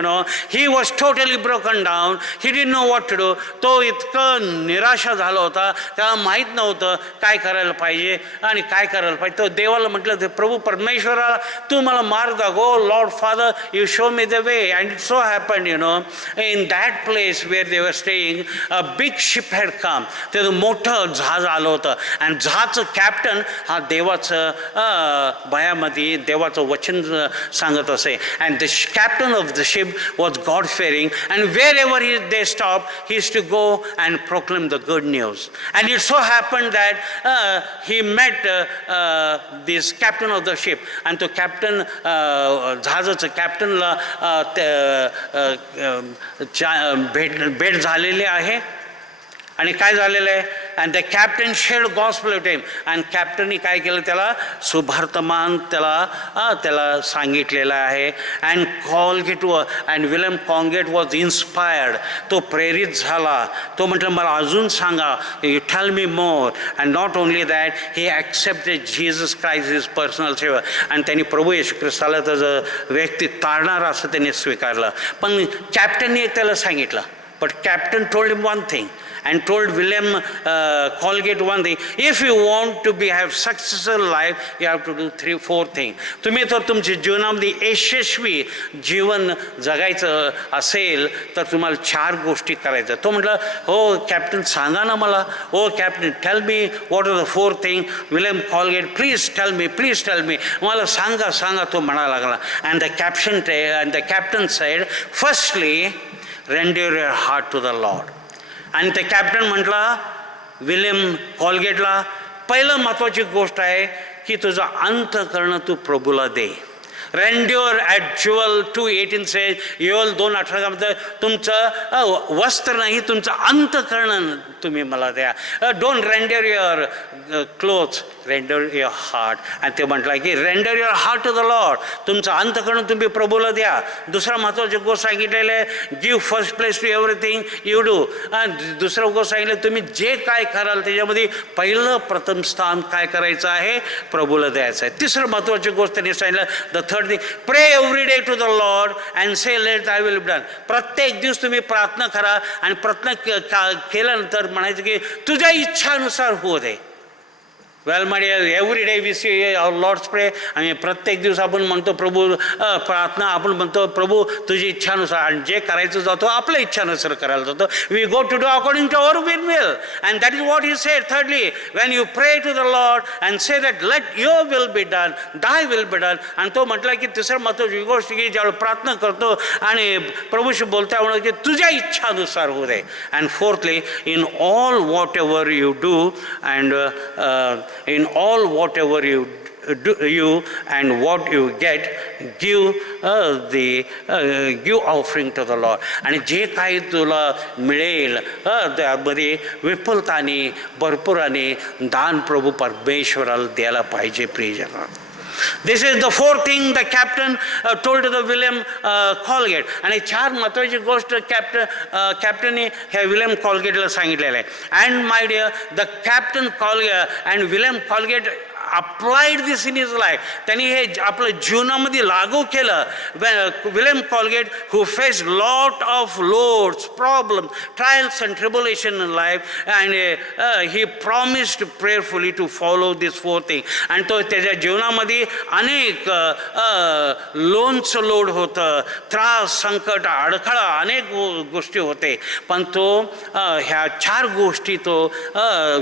he was totally broken down. He didn't know what to do. तो इतकं निराशा झाला होता, त्याला माहीत नव्हतं काय करायला पाहिजे आणि काय करायला पाहिजे. तो देवाला म्हटलं, ते प्रभू परमेश्वरा तू मला मार्ग दाखव. Lord father you show me the way. And it so happened in that place where they were staying, a big ship had come. ते मोठं जहाज आलं होतं आणि जहाजचं कॅप्टन हा देवाचं भयामध्ये देवाचं वचन सांगत असे. and the captain of the ship was God fearing, and wherever they stopped he used to go and proclaim the good news. And it so happened that he met this captain of the ship, and तो captain जहाजाचं कॅप्टनला भेट झालेली आहे. आणि काय झालेलं आहे, and the captain shared gospel with him, आणि कॅप्टननी काय केलं, त्याला सुभार्तमान त्याला सांगितलेलं आहे. And Colgate and William Colgate was inspired, तो प्रेरित झाला. तो म्हटलं मला अजून सांगा, you tell me more. And not only that, he accepted Jesus Christ is personal saviour, आणि त्यांनी प्रभू येशू ख्रिस्ताला त्याचं व्यक्ती तारणार असं त्यांनी स्वीकारलं. पण कॅप्टननी त्याला सांगितलं, but captain told him one thing and told William Colgate one thing, if you want to have successful life, you have to do 3-4 things. तुम्ही तर तुमच्या जीवनामध्ये यशस्वी जीवन जगायचं असेल तर तुम्हाला 4 गोष्टी करायचं. तो म्हटलं, हो कॅप्टन सांगा ना मला. हो captain, tell me what are the 4 thing. William Colgate, please tell me, मला सांगा. तो म्हणा लागला. And the captain said, firstly render your heart to the Lord. आणि ते कॅप्टन म्हटला विलियम कॉलगेटला, पहिलं महत्त्वाची गोष्ट आहे की तुझं अंतःकरण तू प्रभूला दे. रेंड्युअर ॲट ज्युअल 2:18 सेज, योएल 2:18 तुमचं वस्त्र नाही, तुमचं अंतःकरण तुम्ही मला द्या. Don't render your clothes, render your heart. आणि ते म्हटलं की render your heart to the Lord, तुमचं अंतःकरण तुम्ही प्रभूला द्या. दुसरा महत्त्वाची गोष्ट सांगितलेलं आहे, give first place to everything you do. आणि दुसरं गोष्ट सांगितलं, तुम्ही जे काय कराल त्याच्यामध्ये पहिलं प्रथम स्थान काय करायचं आहे, प्रभूला द्यायचं आहे. तिसरं महत्त्वाची गोष्ट त्यांनी सांगितलं, the third thing, pray every day to the Lord and say let I will be done. प्रत्येक दिवस तुम्ही प्रार्थना करा, आणि प्रार्थना केल्यानंतर म्हणायचं की तुझ्या इच्छानुसार होऊ दे. Well my dear, every day we see our Lord's pray. आणि प्रत्येक दिवस आपण म्हणतो प्रभू, प्रार्थना आपण म्हणतो प्रभू तुझी इच्छानुसार, आणि जे करायचं जातो आपल्या इच्छानुसार करायला जातो. We go to do according to our will, and that is what he said. Thirdly, when you pray to the Lord and say that let your will be done, thy will be done. आणि तो म्हटला की तिसरं महत्त्वाची गोष्ट की ज्यावेळी प्रार्थना करतो आणि प्रभूशी बोलता म्हणून की तुझ्या इच्छानुसार होऊ दे. And fourthly, in all whatever you do and in all whatever you and what you get, give offering to the Lord. आणि जे काही तुला मिळेल त्यामध्ये विपुलताने भरपूराने दान प्रभू परमेश्वराला द्यायला पाहिजे. प्रियजन, this is the 4th thing the captain told the William Colgate. आणि 4 महत्त्वाची गोष्ट कॅप्टनने ह्या विलियम कॉलगेटला सांगितलेलं आहे. And my dear, the captain Colgate and William Colgate applied this in his life. त्यांनी हे आपलं जीवनामध्ये लागू केलं. William Colgate who face lot of loads, problem, trials and tribulation in life, and he promised prayerfully to follow this 4 thing. आणि तो त्याच्या जीवनामध्ये अनेक लोनचं लोड होतं, त्रास, संकट, अडथळा, अनेक गोष्टी होते. पण तो ह्या 4 गोष्टी तो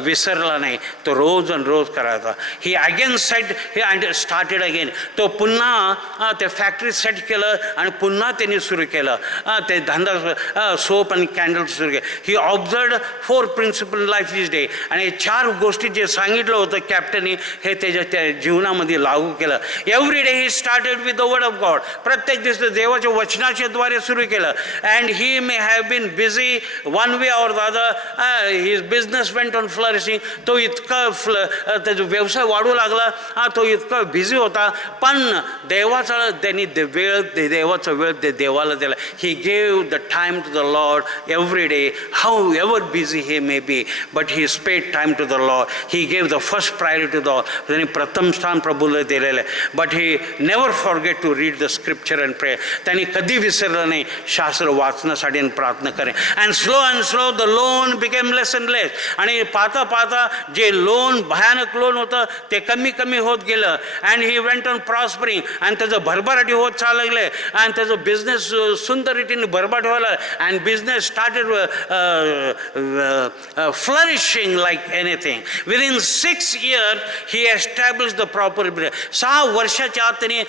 विसरला नाही. तो रोज आणि रोज करायचा. ही अगेन सेट हे अँड स्टार्टेड अगेन. तो पुन्हा ते फॅक्टरी सेट केलं आणि पुन्हा त्यांनी सुरू केलं ते धंदा, सोप आणि कॅन्डल सुरू केलं. ही ऑब्झर्व्ड 4 प्रिन्सिपल लाईफ इज डे. आणि 4 गोष्टी जे सांगितलं होतं कॅप्टननी हे त्या जीवनामध्ये लागू केलं. Every day he started with the word of God. प्रत्येक दिवस देवाच्या वचनाच्या द्वारे सुरू केलं. And he may have been busy one way or the other. His business went on flourishing. तो इतका त्याचा व्यवसाय वाढू लागला, तो इतका बिझी होता. पण देवाचा त्यांनी देवाचा वेळ देवाला दिला. He gave the time to the Lord every day, however busy he may be, but he spared time to the Lord. He gave the first priority to the Lord. त्यांनी प्रथम स्थान प्रभूला दिलेलं आहे. But he never forget to read the scripture and prayer. त्यांनी कधी विसरलं नाही शास्त्र वाचण्यासाठी आणि प्रार्थना करे. And slow the loan became less and less. आणि पाहता पाहता जे लोन, भयानक लोन होतं ते कमी कमी होत गेलं. And he went on prospering. आणि त्याचं भरभराटी होत चालले. आणि त्याचं बिझनेस सुंदर रीतीने भरभराट व्हायला. And business started flourishing like anything. Within 6 years he establish the proper. 6 वर्षाच्या आत त्यांनी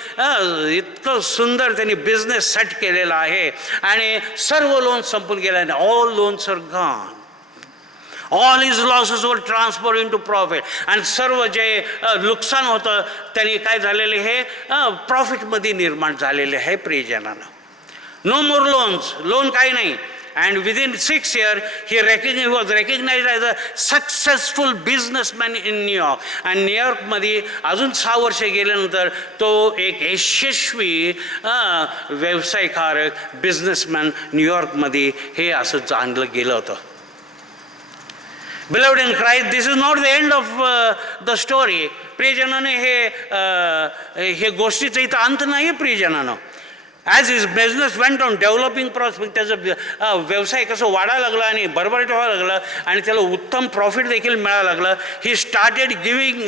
इतकं सुंदर त्यांनी बिझनेस सेट केलेला आहे. आणि सर्व लोन संपून गेला. All loans are gone. All his losses were transfer into profit. आणि सर्व जे नुकसान होतं त्यांनी काय झालेले हे प्रॉफिटमध्ये निर्माण झालेले आहे. प्रियजनांना, नो मोर लोन्स. लोन काही नाही. and within 6 years he was recognized as a successful businessman in New York. आणि न्यूयॉर्कमध्ये अजून 6 वर्ष गेल्यानंतर तो एक यशस्वी व्यवसायकार बिझनेसमॅन न्यूयॉर्कमध्ये हे असं जाणलं गेलं होतं. Beloved in Christ, this is not the end of the story. प्रियजनाने हे गोष्टीचा इथं अंत नाही प्रियजनानं. As his business went on developing prospect, त्याचं व्यवसाय कसं वाढायला लागला आणि भरभराट व्हायला लागला आणि त्याला उत्तम प्रॉफिट देखील मिळायला लागलं. He started giving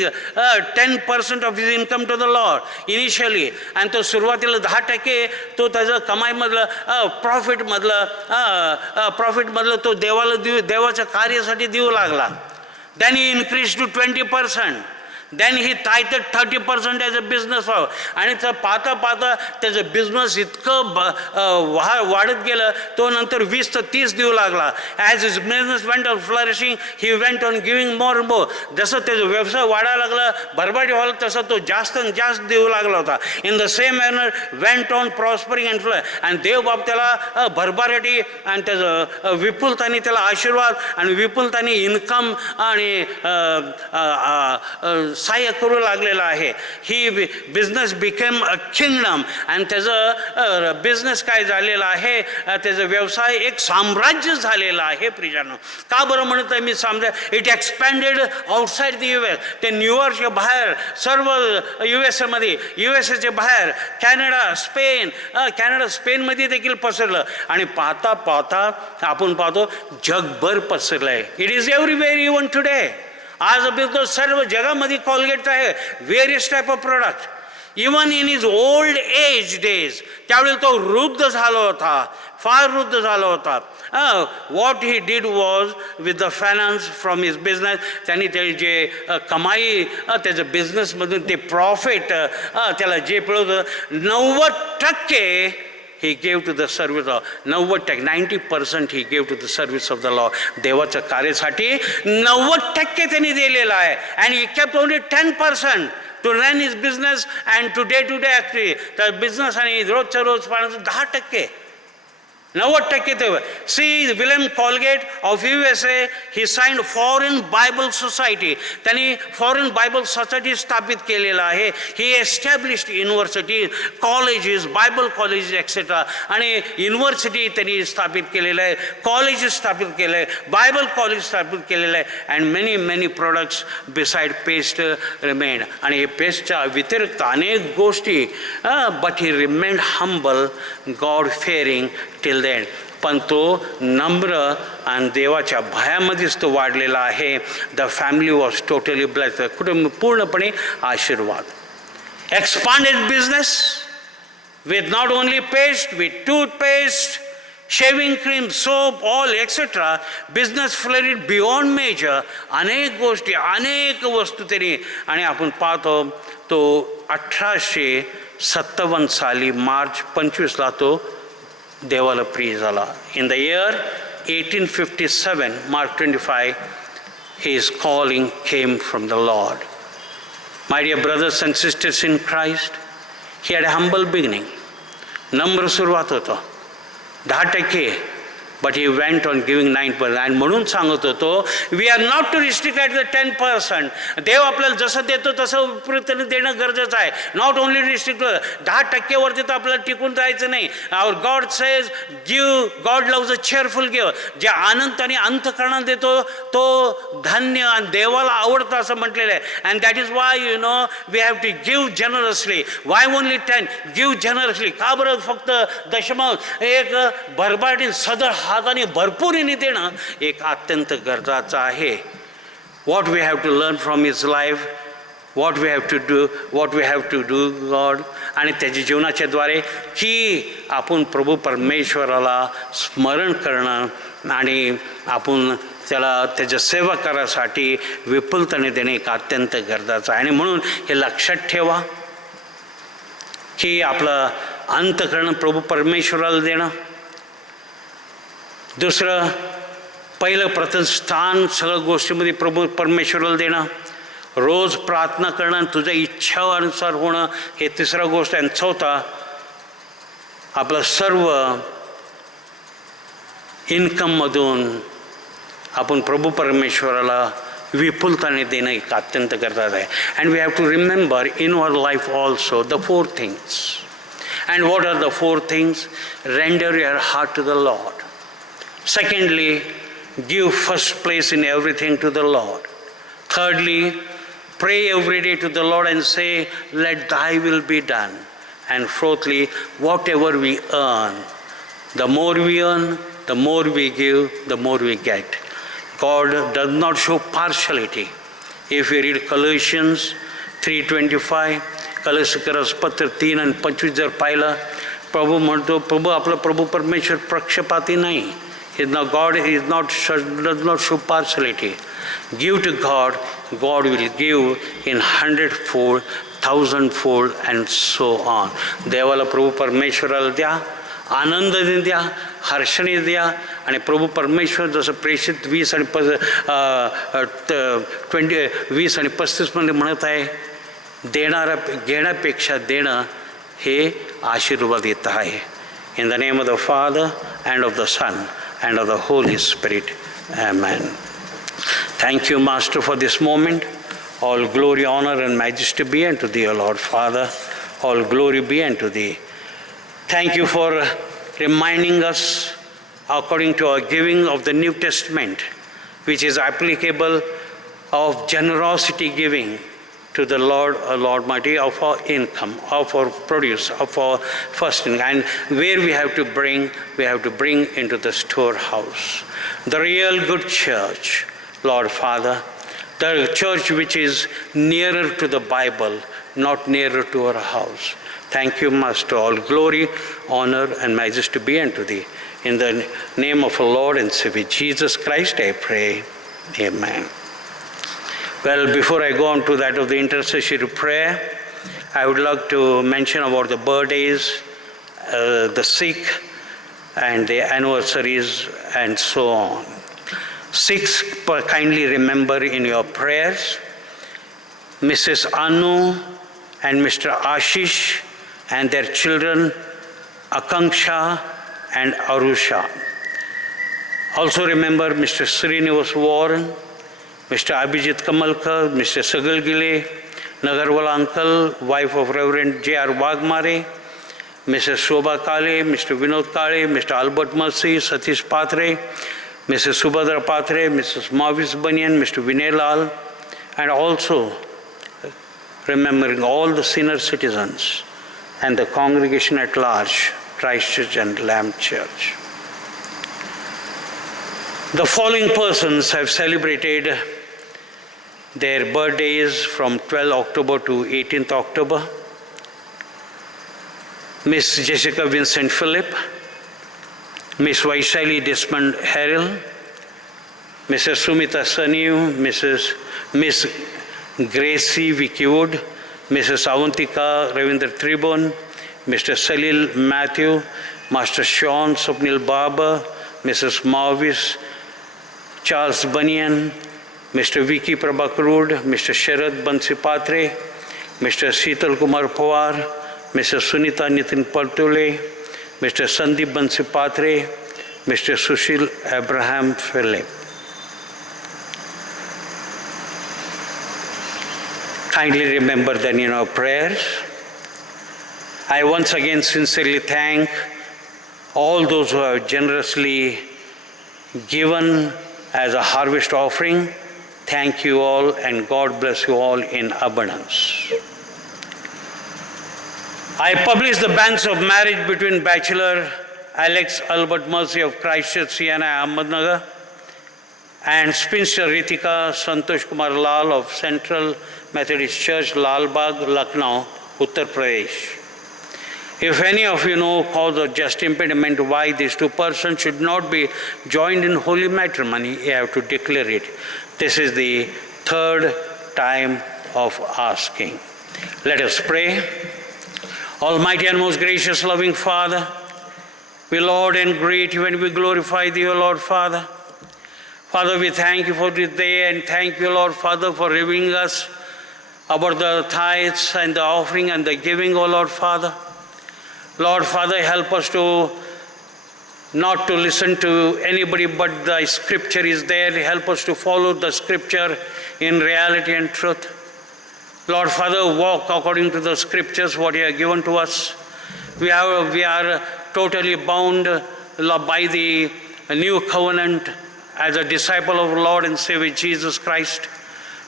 10% of his income to the Lord initially. आणि तो सुरुवातीला 10% तो त्याचं कमाईमधलं प्रॉफिटमधलं तो देवाच्या कार्यासाठी देऊ लागला. Then he increase to 20%. Then he tithed 30% as a business व्हावं. आणि तर पाहता पाहता त्याचं बिझनेस इतकं वाढत गेलं, तो नंतर 20 ते 30 देऊ लागला. As his business went on flourishing he went on giving more and more. जसं त्याचा व्यवसाय वाढायला लागला, भरभराटी व्हायला, तसं तो जास्त आणि जास्त देऊ लागला होता. In the same manner went on prospering and flower. आणि देवबाप त्याला भरभराटी आणि त्याचं विपुलताने त्याला आशीर्वाद आणि विपुलताने इन्कम आणि सहाय्य करू लागलेला आहे. ही बिझनेस बिकेम अ किंगडम. आणि त्याचं बिझनेस काय झालेला आहे, त्याचा व्यवसाय एक साम्राज्य झालेला आहे प्रियानो. का बरं म्हणत आहे मी साम्राज्य? It expanded outside the US. ते न्यूयॉर्कच्या बाहेर सर्व USA च्या बाहेर कॅनडा स्पेनमध्ये देखील पसरलं. आणि पाहता पाहता आपण पाहतो जगभर पसरलं आहे. It is everywhere even today. आज बिझनेस सर्व जगामध्ये कॉलगेट आहे, various type of product. Even in his old age days, त्यावेळी तो वृद्ध झाला होता, फार वृद्ध झाला होता. What he did was with the finance from his business. त्यांनी ते जे कमाई त्याचं बिझनेसमधून ते प्रॉफिट त्याला जे मिळवतं 90% he gave to the service of 90% he gave to the service of the Lord. देवाच्या कार्यासाठी 90% त्यांनी दिलेला आहे. and he kept only 10% to run his business and to day activity. तर बिझनेस आणि रोजच्या रोज पाहण्याचं 10%, 90% ते. See William Colgate of USA, he signed foreign Bible society. त्यांनी फॉरेन बायबल सोसायटी स्थापित केलेला आहे. He established university, colleges, Bible colleges etcetera. आणि युनिव्हर्सिटी त्यांनी स्थापित केलेलं आहे, कॉलेजेस स्थापित केलं आहे, बायबल कॉलेज स्थापित केलेलं आहे. And many products beside paste remained. आणि हे पेस्टच्या व्यतिरिक्त अनेक गोष्टी. But he remained humble, God fearing till the end. पण तो नम्र आणि देवाच्या भयामध्येच तो वाढलेला आहे. The family was totally blessed. कुटुंब पूर्णपणे आशीर्वाद. Expanded business with not only paste, with toothpaste, shaving cream, soap, all etcetera. Business flourished beyond measure. अनेक गोष्टी, अनेक वस्तू त्यांनी. आणि आपण पाहतो तो 1857 साली मार्च 25ला तो देवाला प्रिय झाला. In the year 1857, March 25, his calling came from the Lord. My dear brothers and sisters in Christ, he had a humble beginning. नम्र सुरुवात होतं, 10%, but he went on giving 9%. आणि म्हणून सांगत होतो, we are not to restrict at the 10%. देव आपल्याला जसं देतो तसं विपरीतने देणं गरजेचं आहे. नॉट ओनली रिस्ट्रिक्ट 10% वरती तर आपल्याला टिकून जायचं नाही. Our God says give, God loves a cheerful give. जे आनंद आणि अंतःकरणाने देतो तो धन्य आणि देवाला आवडतं असं म्हटलेलं आहे. And that is why we have to give generously. Why only 10? Give generously. का बरं फक्त दशमांश? एक भरभराटीने सदर हाताने भरपूरीने देणं एक अत्यंत गरजेचं आहे. What we have to learn from his life, what we have to do God. आणि त्याच्या जीवनाच्या द्वारे की आपण प्रभू परमेश्वराला स्मरण करणं आणि आपण त्याला त्याच्या सेवा करायसाठी विपुलतेने देणे एक अत्यंत गरजेचं आहे. आणि म्हणून हे लक्षात ठेवा की आपलं अंतःकरण प्रभू परमेश्वराला देणं. दुसरं, पहिलं प्रथम स्थान सगळं गोष्टीमध्ये प्रभू परमेश्वराला देणं. रोज प्रार्थना करणं, तुझ्या इच्छानुसार होणं, हे तिसरा गोष्ट आहे. चौथा, आपलं सर्व इन्कममधून आपण प्रभू परमेश्वराला विपुलताने देणं एक अत्यंत गरजेचं आहे. And we have to remember in our life also the 4 things. And what are the 4 things? Render your heart to the Lord. Secondly, give first place in everything to the Lord. Thirdly, pray every day to the Lord and say, let thy will be done. And fourthly, whatever we earn, the more we earn, the more we give, the more we get. God does not show partiality. If you read Colossians 3:25, कलशकरस पत्र 3 आणि 25 जर पाहिलं, प्रभू म्हणतो, प्रभू आपला प्रभू परमेश्वर पक्षपाती नाही. God does not show partiality. Give to God, God will give in 100-fold, 1,000-fold and so on. देवाला प्रभू परमेश्वराला द्या, आनंदाने द्या, हर्षाने द्या. आणि प्रभू परमेश्वर जसं प्रेषित 20 आणि 35 मध्ये म्हणत आहे, घेण्यापेक्षा देणं हे आशीर्वाद येत आहे. In the name of the Father and of the Son and of the Holy Spirit. Amen. Thank you, Master, for this moment. All glory, honor and majesty be unto thee, O Lord Father. All glory be unto thee. Thank you for reminding us according to our giving of the New Testament, which is applicable of generosity giving to the Lord Almighty, of our income, of our produce, of our fasting, and where we have to bring into the storehouse. The real good church, Lord Father, the church which is nearer to the Bible, not nearer to our house. Thank you, Master. All glory, honor, and majesty be unto thee. In the name of our Lord and Savior Jesus Christ, I pray. Amen. Well, before I go on to that of the intercessory prayer, I would like to mention about the birthdays, the sick, and the anniversaries, and so on. 6, kindly remember in your prayers, Mrs. Anu and Mr. Ashish and their children, Akanksha and Arusha. Also remember Mr. Srinivas Warren, Mr. Abhijit Kamalkar, Mr. Sagalgile, Nagarwala uncle, wife of Reverend J.R. Wagmare, Mrs. Shobha Kale, Mr. Vinod Kale, Mr. Albert Mercy, Satish Patre, Mrs. Subhadra Patre, Mrs. Mavis Banyan, Mr. Vinay Lal, and also remembering all the senior citizens and the congregation at large, Christ Church and Lamb Church. The following persons have celebrated their birthdays from 12 October to 18th October. Miss Jessica Vincent Phillip, Miss Vaishali Desmond Harrell, Mrs. Sumita Saniu, Miss Gracie Vicky Wood, Mrs. Avantika Ravindra Tribun, Mr. Salil Matthew, Master Sean Swapnil Baba, Mrs. Mavis, Charles Bunyan, Mr. Vicky Prabhakarud, Mr. Sharad Bansipatre, Mr. Sheetal Kumar Pawar, Mrs. Sunita Nitin Paltule, Mr. Sandeep Bansipatre, Mr. Sushil Abraham Philip. Kindly remember them in our prayers. I once again sincerely thank all those who have generously given as a harvest offering. Thank you all, and God bless you all in abundance. I publish the banns of marriage between Bachelor Alex Albert Mercy of Christ Church, Siana, Ahmednagar, and Spinster Ritika Santosh Kumar Lal of Central Methodist Church, Lal Bagh, Lucknow, Uttar Pradesh. If any of you know cause or just impediment why these 2 persons should not be joined in holy matrimony, you have to declare it. This is the 3rd time of asking. Let us pray. Almighty and most gracious, loving Father, we laud and greet you and we glorify thee, O Lord Father. Father, we thank you for this day, and thank you, Lord Father, for revealing us about the tithes and the offering and the giving, O Lord Father. Lord Father, help us to not to listen to anybody but the scripture is there. Help us to follow the scripture in reality and truth. Lord Father, walk according to the scriptures, what you have given to us. We are totally bound by the new covenant as a disciple of Lord and Savior Jesus Christ.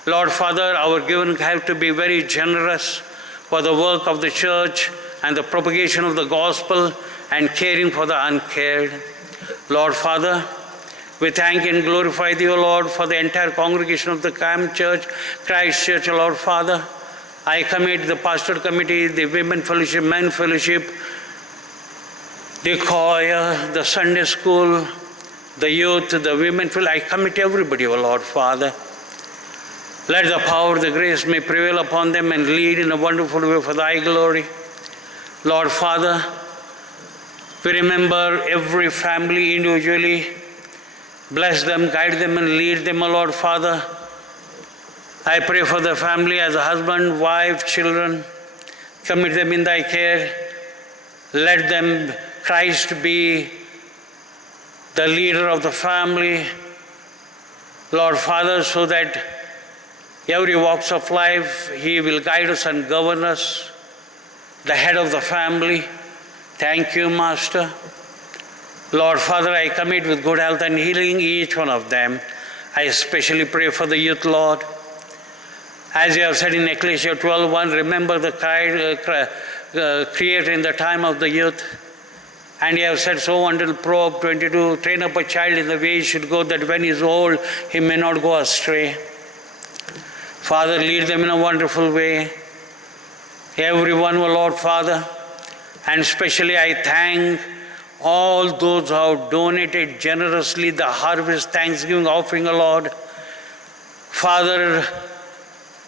Lord Father, our giving have to be very generous for the work of the church and the propagation of the gospel and caring for the uncared. Lord Father, we thank and glorify Thee, O Lord, for the entire congregation of the Camp Church, Christ Church, O Lord Father. I commit the pastoral committee, the women fellowship, men fellowship, the choir, the Sunday school, the youth, the women fellowship. I commit everybody, O Lord Father. Let the power, the grace may prevail upon them and lead in a wonderful way for Thy glory. Lord Father, we remember every family individually. Bless them, guide them, and lead them, O Lord Father. I pray for the family as a husband, wife, children. Commit them in Thy care. Let them, Christ, be the leader of the family, Lord Father, so that every walks of life, He will guide us and govern us, the head of the family. Thank you, Master. Lord Father, I commit with good health and healing each one of them. I especially pray for the youth, Lord. As you have said in Ecclesiastes 12:1, remember the Creator in the time of the youth. And you have said so until Proverbs 22, train up a child in the way he should go, that when he is old, he may not go astray. Father, lead them in a wonderful way. Everyone, O Lord Father, and especially I thank all those who have donated generously the harvest thanksgiving offering, O Lord. Father,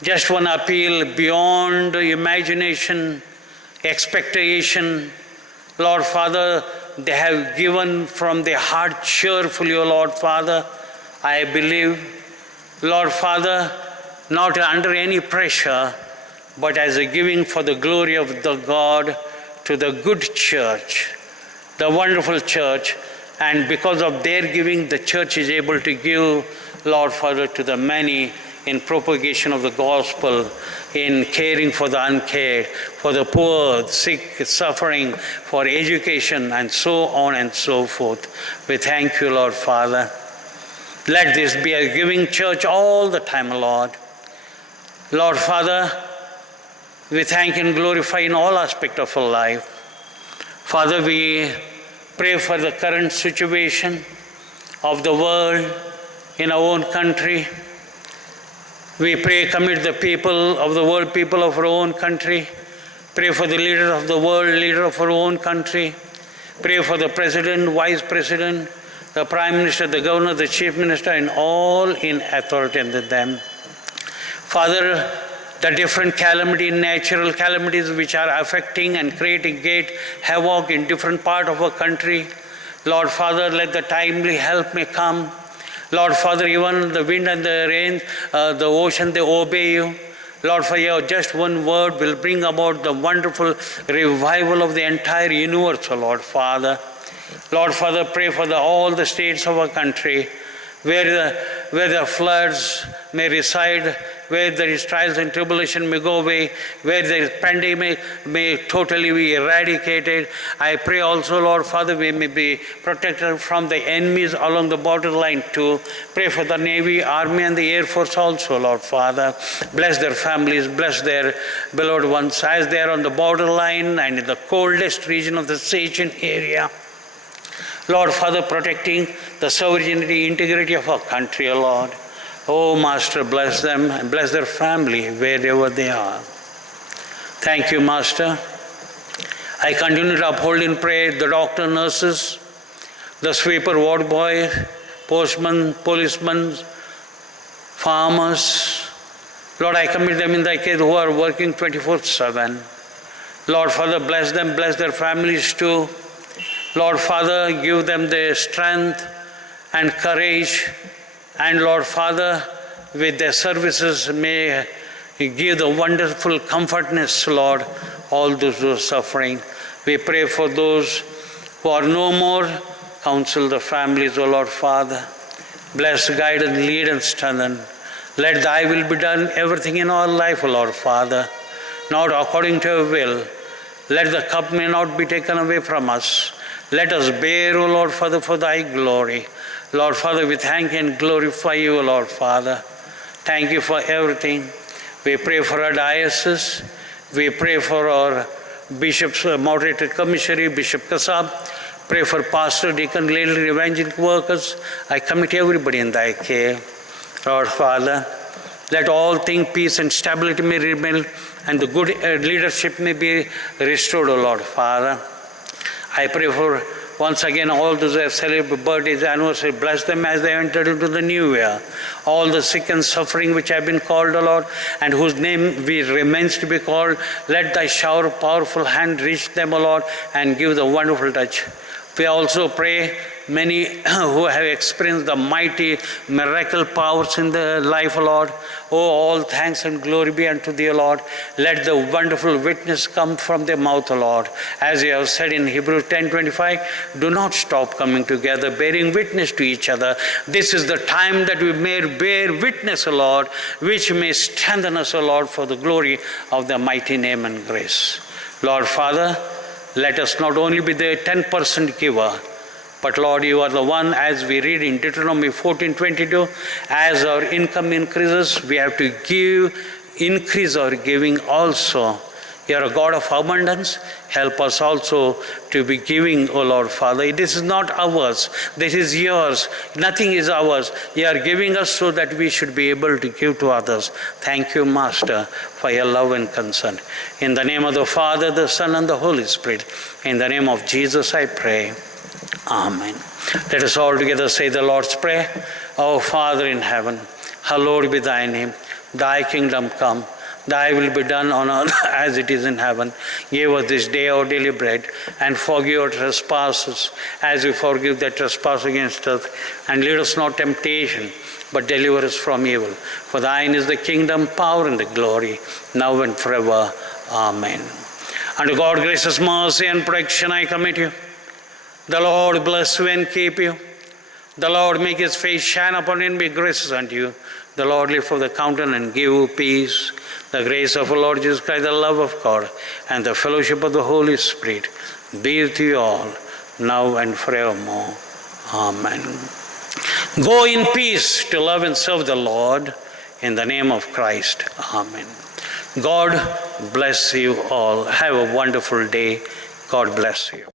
just one appeal beyond imagination, expectation. Lord Father, they have given from their heart cheerfully, O Lord Father. I believe, Lord Father, not under any pressure, but as a giving for the glory of the God to the good church, the wonderful church. And because of their giving, the church is able to give, Lord Father, to the many in propagation of the gospel, in caring for the uncared, for the poor, sick, suffering, for education, and so on and so forth. We thank you, Lord Father. Let this be a giving church all the time, Lord. Lord Father, we thank and glorify in all aspects of our life. Father, we pray for the current situation of the world in our own country. We pray, commit the people of the world, people of our own country. Pray for the leader of the world, leader of our own country. Pray for the president, vice president, the prime minister, the governor, the chief minister, and all in authority under them. Father, the different calamity, natural calamities which are affecting and creating great havoc in different parts of our country. Lord Father, let the timely help may come. Lord Father, even the wind and the rain, the ocean, they obey you. Lord Father, just one word will bring about the wonderful revival of the entire universe, Lord Father. Lord Father, pray for all the states of our country, where the floods may reside, where there is trials and tribulation may go away, where there is pandemic may totally be eradicated. I pray also, Lord Father, we may be protected from the enemies along the borderline too. Pray for the Navy, Army, and the Air Force also, Lord Father. Bless their families, bless their beloved ones as they are on the borderline and in the coldest region of the Sichuan area. Lord Father, protecting the sovereignty, integrity of our country, O Lord. Oh, Master, bless them and bless their family wherever they are. Thank you, Master. I continue to uphold in prayer the doctor, nurses, the sweeper, ward boy, postman, policemen, farmers. Lord, I commit them in Thy care who are working 24/7. Lord Father, bless them, bless their families too. Lord Father, give them the strength and courage. And Lord Father, with their services, may give the wonderful comfortness, Lord, all those who are suffering. We pray for those who are no more. Counsel the families, O Lord Father. Bless, guide, and lead and strengthen. Let thy will be done, everything in our life, O Lord Father, not according to your will. Let the cup may not be taken away from us. Let us bear, O Lord Father, for thy glory. Lord Father, we thank and glorify you, O Lord Father. Thank you for everything. We pray for our diocese. We pray for our Bishop's Moderator Commissary, Bishop Kasab. Pray for pastor, deacon, lay evangelical workers. I commit everybody in thy care. Lord Father, let all things, peace and stability may remain, and the good leadership may be restored, O Lord Father. I pray for, once again, all those who have celebrated birthdays, anniversaries, bless them as they entered into the new year. All the sick and suffering which have been called, O Lord, and whose name remains to be called, let thy shower of powerful hand reach them, O Lord, and give the wonderful touch. We also pray many who have experienced the mighty miracle powers in their life, O Lord. Oh, all thanks and glory be unto thee, O Lord. Let the wonderful witness come from their mouth, O Lord. As you have said in Hebrews 10:25, do not stop coming together, bearing witness to each other. This is the time that we may bear witness, O Lord, which may strengthen us, O Lord, for the glory of the mighty name and grace. Lord Father, let us not only be the 10% giver, but Lord, you are the one, as we read in Deuteronomy 14:22, as our income increases, we have to increase our giving also. You are a God of abundance. Help us also to be giving, O Lord Father. This is not ours. This is yours. Nothing is ours. You are giving us so that we should be able to give to others. Thank you, Master, for your love and concern. In the name of the Father, the Son, and the Holy Spirit, in the name of Jesus I pray. Amen. Let us all together say the Lord's Prayer. Our Father in heaven, hallowed be thy name. Thy kingdom come. Thy will be done on earth as it is in heaven. Give us this day our daily bread, and forgive our trespasses as we forgive that trespass against us. And lead us not temptation, but deliver us from evil. For thine is the kingdom, power, and the glory, now and forever. Amen. Unto God, gracious mercy and protection I commit you. The Lord bless you and keep you. The Lord make his face shine upon you and be gracious unto you. The Lord lift up the countenance and give you peace. The grace of our Lord Jesus Christ, the love of God, and the fellowship of the Holy Spirit be with you all, now and forevermore. Amen. Go in peace to love and serve the Lord in the name of Christ. Amen. God bless you all. Have a wonderful day. God bless you.